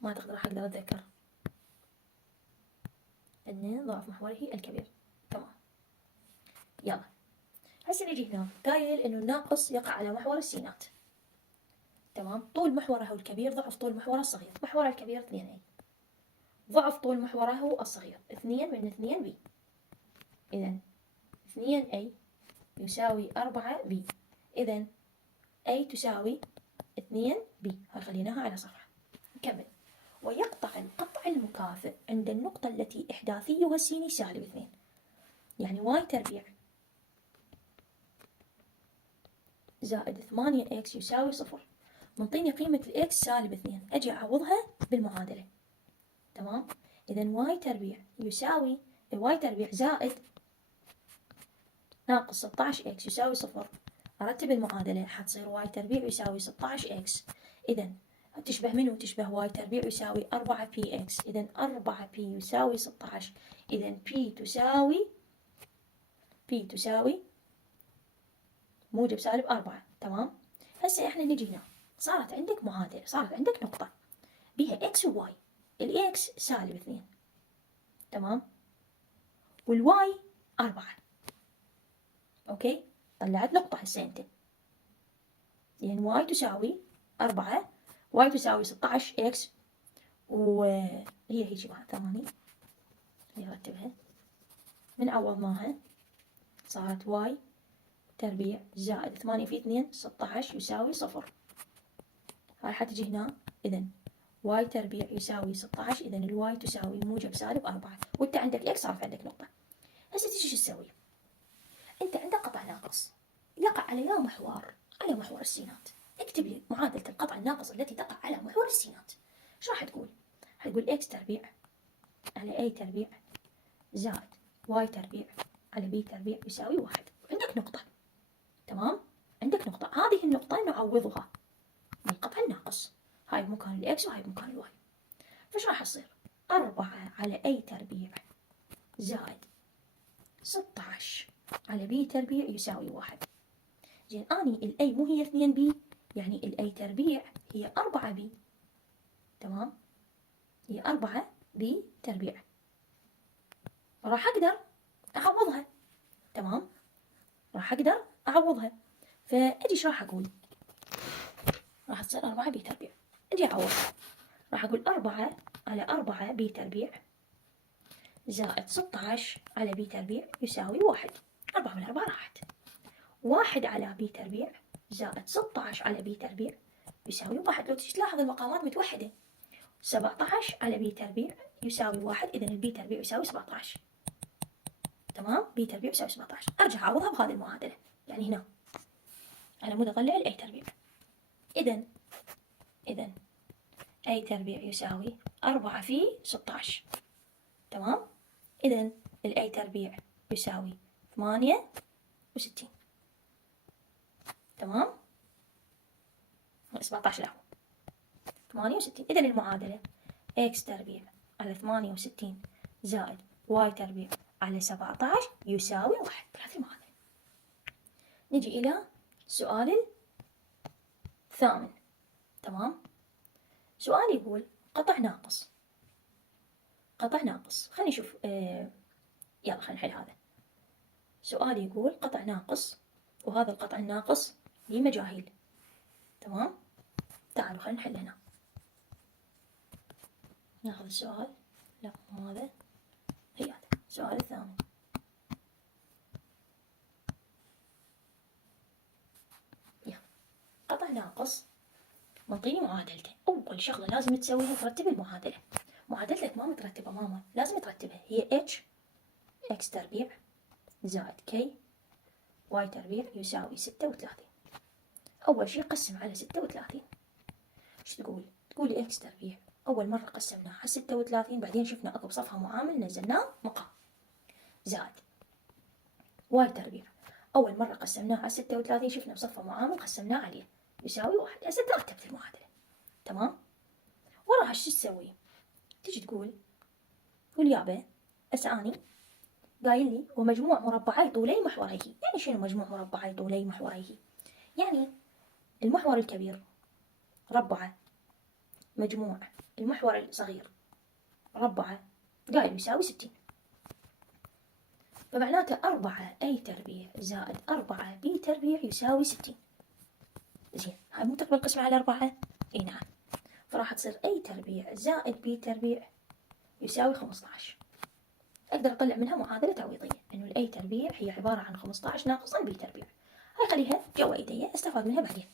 ما راح أقدر أتذكر. عندنا ضعف محوره الكبير. تمام. يلا هسه نجي هنا قايل إنه الناقص يقع على محور السينات. تمام. طول محوره الكبير ضعف طول محوره الصغير. محوره الكبير 2A ضعف طول محوره الصغير 2 من 2B. إذن 2A يساوي 4B. إذن A تساوي 2B. هاي خليناها على صفحة. نكمل. ويقطع القطع المكافئ عند النقطة التي إحداثيها السيني -2. يعني واي تربيع زائد 8x يساوي 0. منطيني قيمة الإكس -2، أجي أعوضها بالمعادلة. تمام. إذن واي تربيع يساوي واي تربيع زائد ناقص 16x يساوي 0. أرتب المعادلة حتصير واي تربيع يساوي 16x. إذن تشبه منو؟ تشبه واي تربيع يساوي 4px. إذن 4p يساوي 16. إذن p تساوي موجب سالب 4. تمام. هسه احنا نجي هنا، صارت عندك معادلة، صارت عندك نقطة بها x و y. الإكس -2. تمام. والواي 4. أوكي. طلعت نقطة هسه أنت، يعني واي تساوي 4، واي تساوي 16x، وهي هيجي بعد 8. نرتبها من عوضناها صارت واي تربيع زائد 8 في 2 16 يساوي 0. هاي حتجي هنا. إذن واي تربيع يساوي 16. إذن الواي تساوي موجب سالب 4. وانت عندك إكس، صارت عندك نقطة. هسه تجي شو تسوي؟ انت عندك قطع ناقص يقع على يا محور، على محور السينات. اكتب لي معادلة القطع الناقص التي تقع على محور السينات. ايش راح تقول؟ حتقول اكس تربيع على اي تربيع زائد واي تربيع على بي تربيع يساوي 1. عندك نقطة. تمام. عندك نقطة. هذه النقطة نعوضها بالقطع الناقص. هاي بمكان الاكس وهاي بمكان الواي. فايش راح يصير؟ 4 على اي تربيع زائد 16 على بي تربيع يساوي 1. زين اني الاي مو هي 2b، يعني الاي تربيع هي 4b. تمام. هي 4b تربيع. راح اقدر اعوضها. تمام. راح اقدر اعوضها. فاجي ايش راح اقول؟ راح تصير 4b تربيع. اجي اعوض. راح اقول 4 على 4b تربيع زائد 16 على b تربيع يساوي 1. 4 من 4 راحت. 1 على b تربيع زائد 16 على b تربيع يساوي 1. لو تلاحظ المقامات متوحدة. 17 على b تربيع يساوي 1. إذن البي تربيع يساوي 17. تمام. b تربيع يساوي 17. أرجع أعوضها بهذه المعادلة. يعني هنا أنا مو أطلع ال a تربيع. إذن a تربيع يساوي 4 في 16. تمام. إذن ال a تربيع يساوي 68. تمام. 17 لا 68. إذن المعادلة x تربيع على 68 زائد y تربيع على 17 يساوي 1. هذه المعادلة. نجي إلى السؤال الثامن. تمام. سؤال يقول قطع ناقص. قطع ناقص. خلينا نشوف. يلا خلينا نحل هذا. سؤال يقول قطع ناقص، وهذا القطع الناقص لي مجاهيل. تمام؟ تعالوا خلينا نحل هنا. ناخذ السؤال، لا مو هذا، هي هذا السؤال الثاني. قطع ناقص منطيني معادلته. أول شغلة لازم تسويها ترتب المعادلة. معادلتك ما مترتبة ماما، لازم ترتبها. هي h x تربيع زائد k y تربيع يساوي 36. أول شي قسم على 36. ايش تقول؟ تقولي x تربيع أول مرة قسمناه على 36، بعدين شفنا أكو بصفها معامل نزلناه مقام، زائد y تربيع أول مرة قسمناه على 36 شفنا بصفها معامل قسمناه عليه يساوي 1. هسه رتبت المعادلة، تمام؟ وراها شو تسوي؟ تيجي تقول يابا هسه أني قايل لي ومجموع مربعي طولي محوريه. يعني شنو مجموع مربعي طولي محوريه؟ يعني المحور الكبير ربعه مجموع المحور الصغير ربعه قايل يساوي 60. فمعناته 4 أي تربيع زائد 4 بي تربيع يساوي 60. زين، هاي مو تقبل قسمة على 4؟ اي نعم. فراح تصير أي تربيع زائد بي تربيع يساوي 15. أقدر أطلع منها معادلة تعويضية إنه الأي تربيع هي عبارة عن 15 ناقصا بي تربيع. هاي خليها جوا إيدي أستفاد منها بعدين.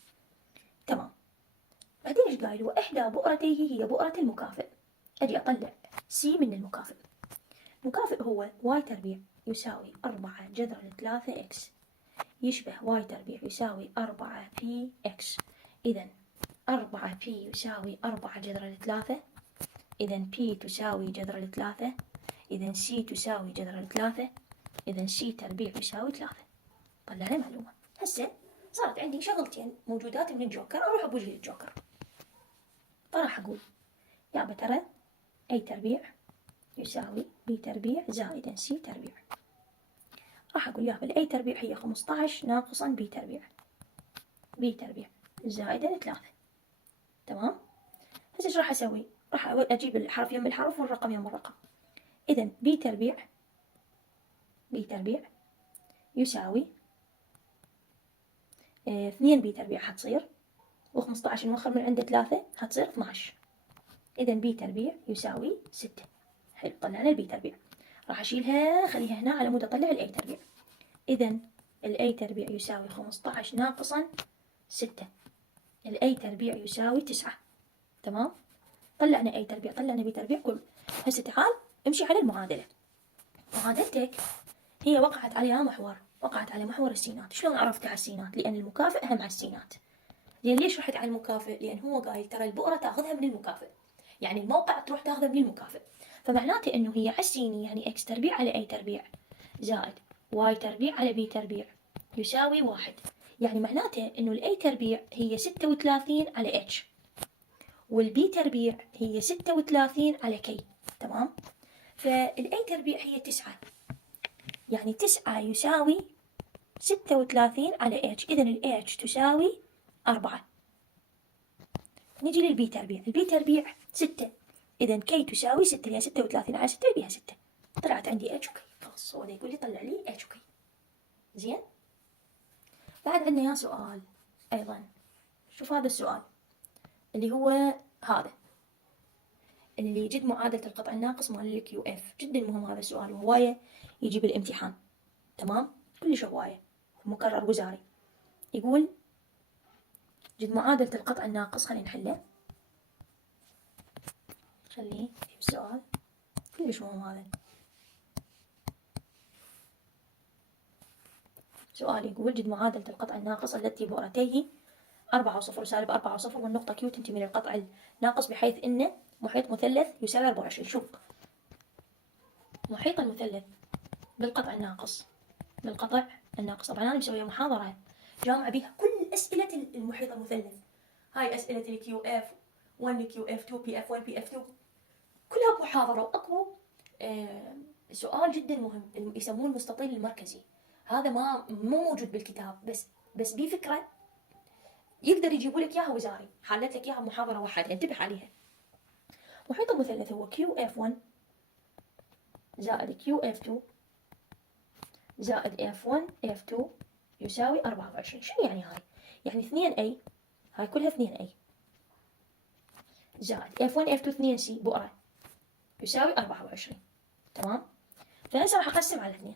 تمام. بعدين إيش قايل؟ وإحدى بؤرتيه هي بؤرة المكافئ. أجي أطلع سي من المكافئ. المكافئ هو واي تربيع يساوي 4 جذر 3 إكس يشبه واي تربيع يساوي 4 بي إكس. إذا 4 بي يساوي 4 جذر 3، إذا بي تساوي جذر 3، إذا سي تساوي جذر 3، إذا سي تربيع يساوي 3. طلعنا معلومة. هسه صارت عندي شغلتين موجودات من الجوكر، أروح بوجه الجوكر. فراح أقول يابا ترى أي تربيع يساوي بي تربيع زائدا سي تربيع. راح أقول يابا الأي تربيع هي 15 ناقصا بي تربيع، بي تربيع زائدا 3. تمام؟ هسه ايش راح أسوي؟ راح أجيب الحرف يم الحرف والرقم يم الرقم. إذا بي تربيع، بي تربيع يساوي 2 بي تربيع حتصير، و15 نوخر من عنده 3 حتصير 12. إذا بي تربيع يساوي 6. حلو، طلعنا البي تربيع. راح أشيلها خليها هنا على مود أطلع الأي تربيع. إذا الأي تربيع يساوي 15 ناقصا 6. الأي تربيع يساوي 9. تمام؟ طلعنا أي تربيع طلعنا بي تربيع كل. هسه تعال امشي على المعادلة. معادلتك هي وقعت عليها محور، وقعت على محور السينات. شلون عرفت على السينات؟ لأن المكافئ أهم على السينات. زين ليش رحت على المكافئ؟ لأن هو قايل ترى البؤرة تاخذها من المكافئ، يعني الموقع تروح تاخذه من المكافئ. فمعناته إنه هي على السيني يعني إكس تربيع على أي تربيع زائد واي تربيع على بي تربيع يساوي 1. يعني معناته إنه الأي تربيع هي 36 على اتش، والبي تربيع هي 36 على كي. تمام؟ فالأي تربيع هي 9، يعني 9 يساوي 36 على اتش. إذا الاتش تساوي 4. نجي للبي تربيع، البي تربيع 6، إذا كي تساوي 6 اللي هي 36 على 6 يبيها 6. طلعت عندي اتش وكي. خلاص هو يقول لي طلع لي اتش وكي. زين؟ بعد عندنا سؤال أيضا. شوف هذا السؤال اللي هو هذا اللي جد معادلة القطع الناقص مال الكيو اف. جدا مهم هذا السؤال وهواية يجي بالامتحان. تمام؟ كلش هواية مكرر وزاري. يقول جد معادلة القطع الناقص، خلينا نحله. خليه السؤال كلش مهم هذا. سؤال يقول جد معادلة القطع الناقص التي بؤرتيه 4 و0 وسالب 4 و0 والنقطة Q تنتمي من القطع الناقص بحيث إن محيط مثلث يساوي 24. شوف محيط المثلث بالقطع الناقص، بالقطع الناقص. طبعا أنا مسوية محاضرة جامعة بها كل أسئلة المحيط المثلث. هاي أسئلة الكيو اف 1 كيو اف 2 بي اف 1 بي اف 2 كلها بمحاضرة. وأكو سؤال جدا مهم يسموه المستطيل المركزي. هذا مو موجود بالكتاب، بس بفكرة يقدر يجيبوا لك اياها وزاري. حلت لك اياها بمحاضرة واحدة، انتبه عليها. محيط المثلث هو كيو اف 1 زائد كيو اف 2 زائد اف 1 اف 2 يساوي 24. شنو يعني هاي؟ يعني 2 اي هاي كلها 2A زائد F1 F2 2C بؤرة يساوي 24. تمام؟ فهسه راح أقسم على 2.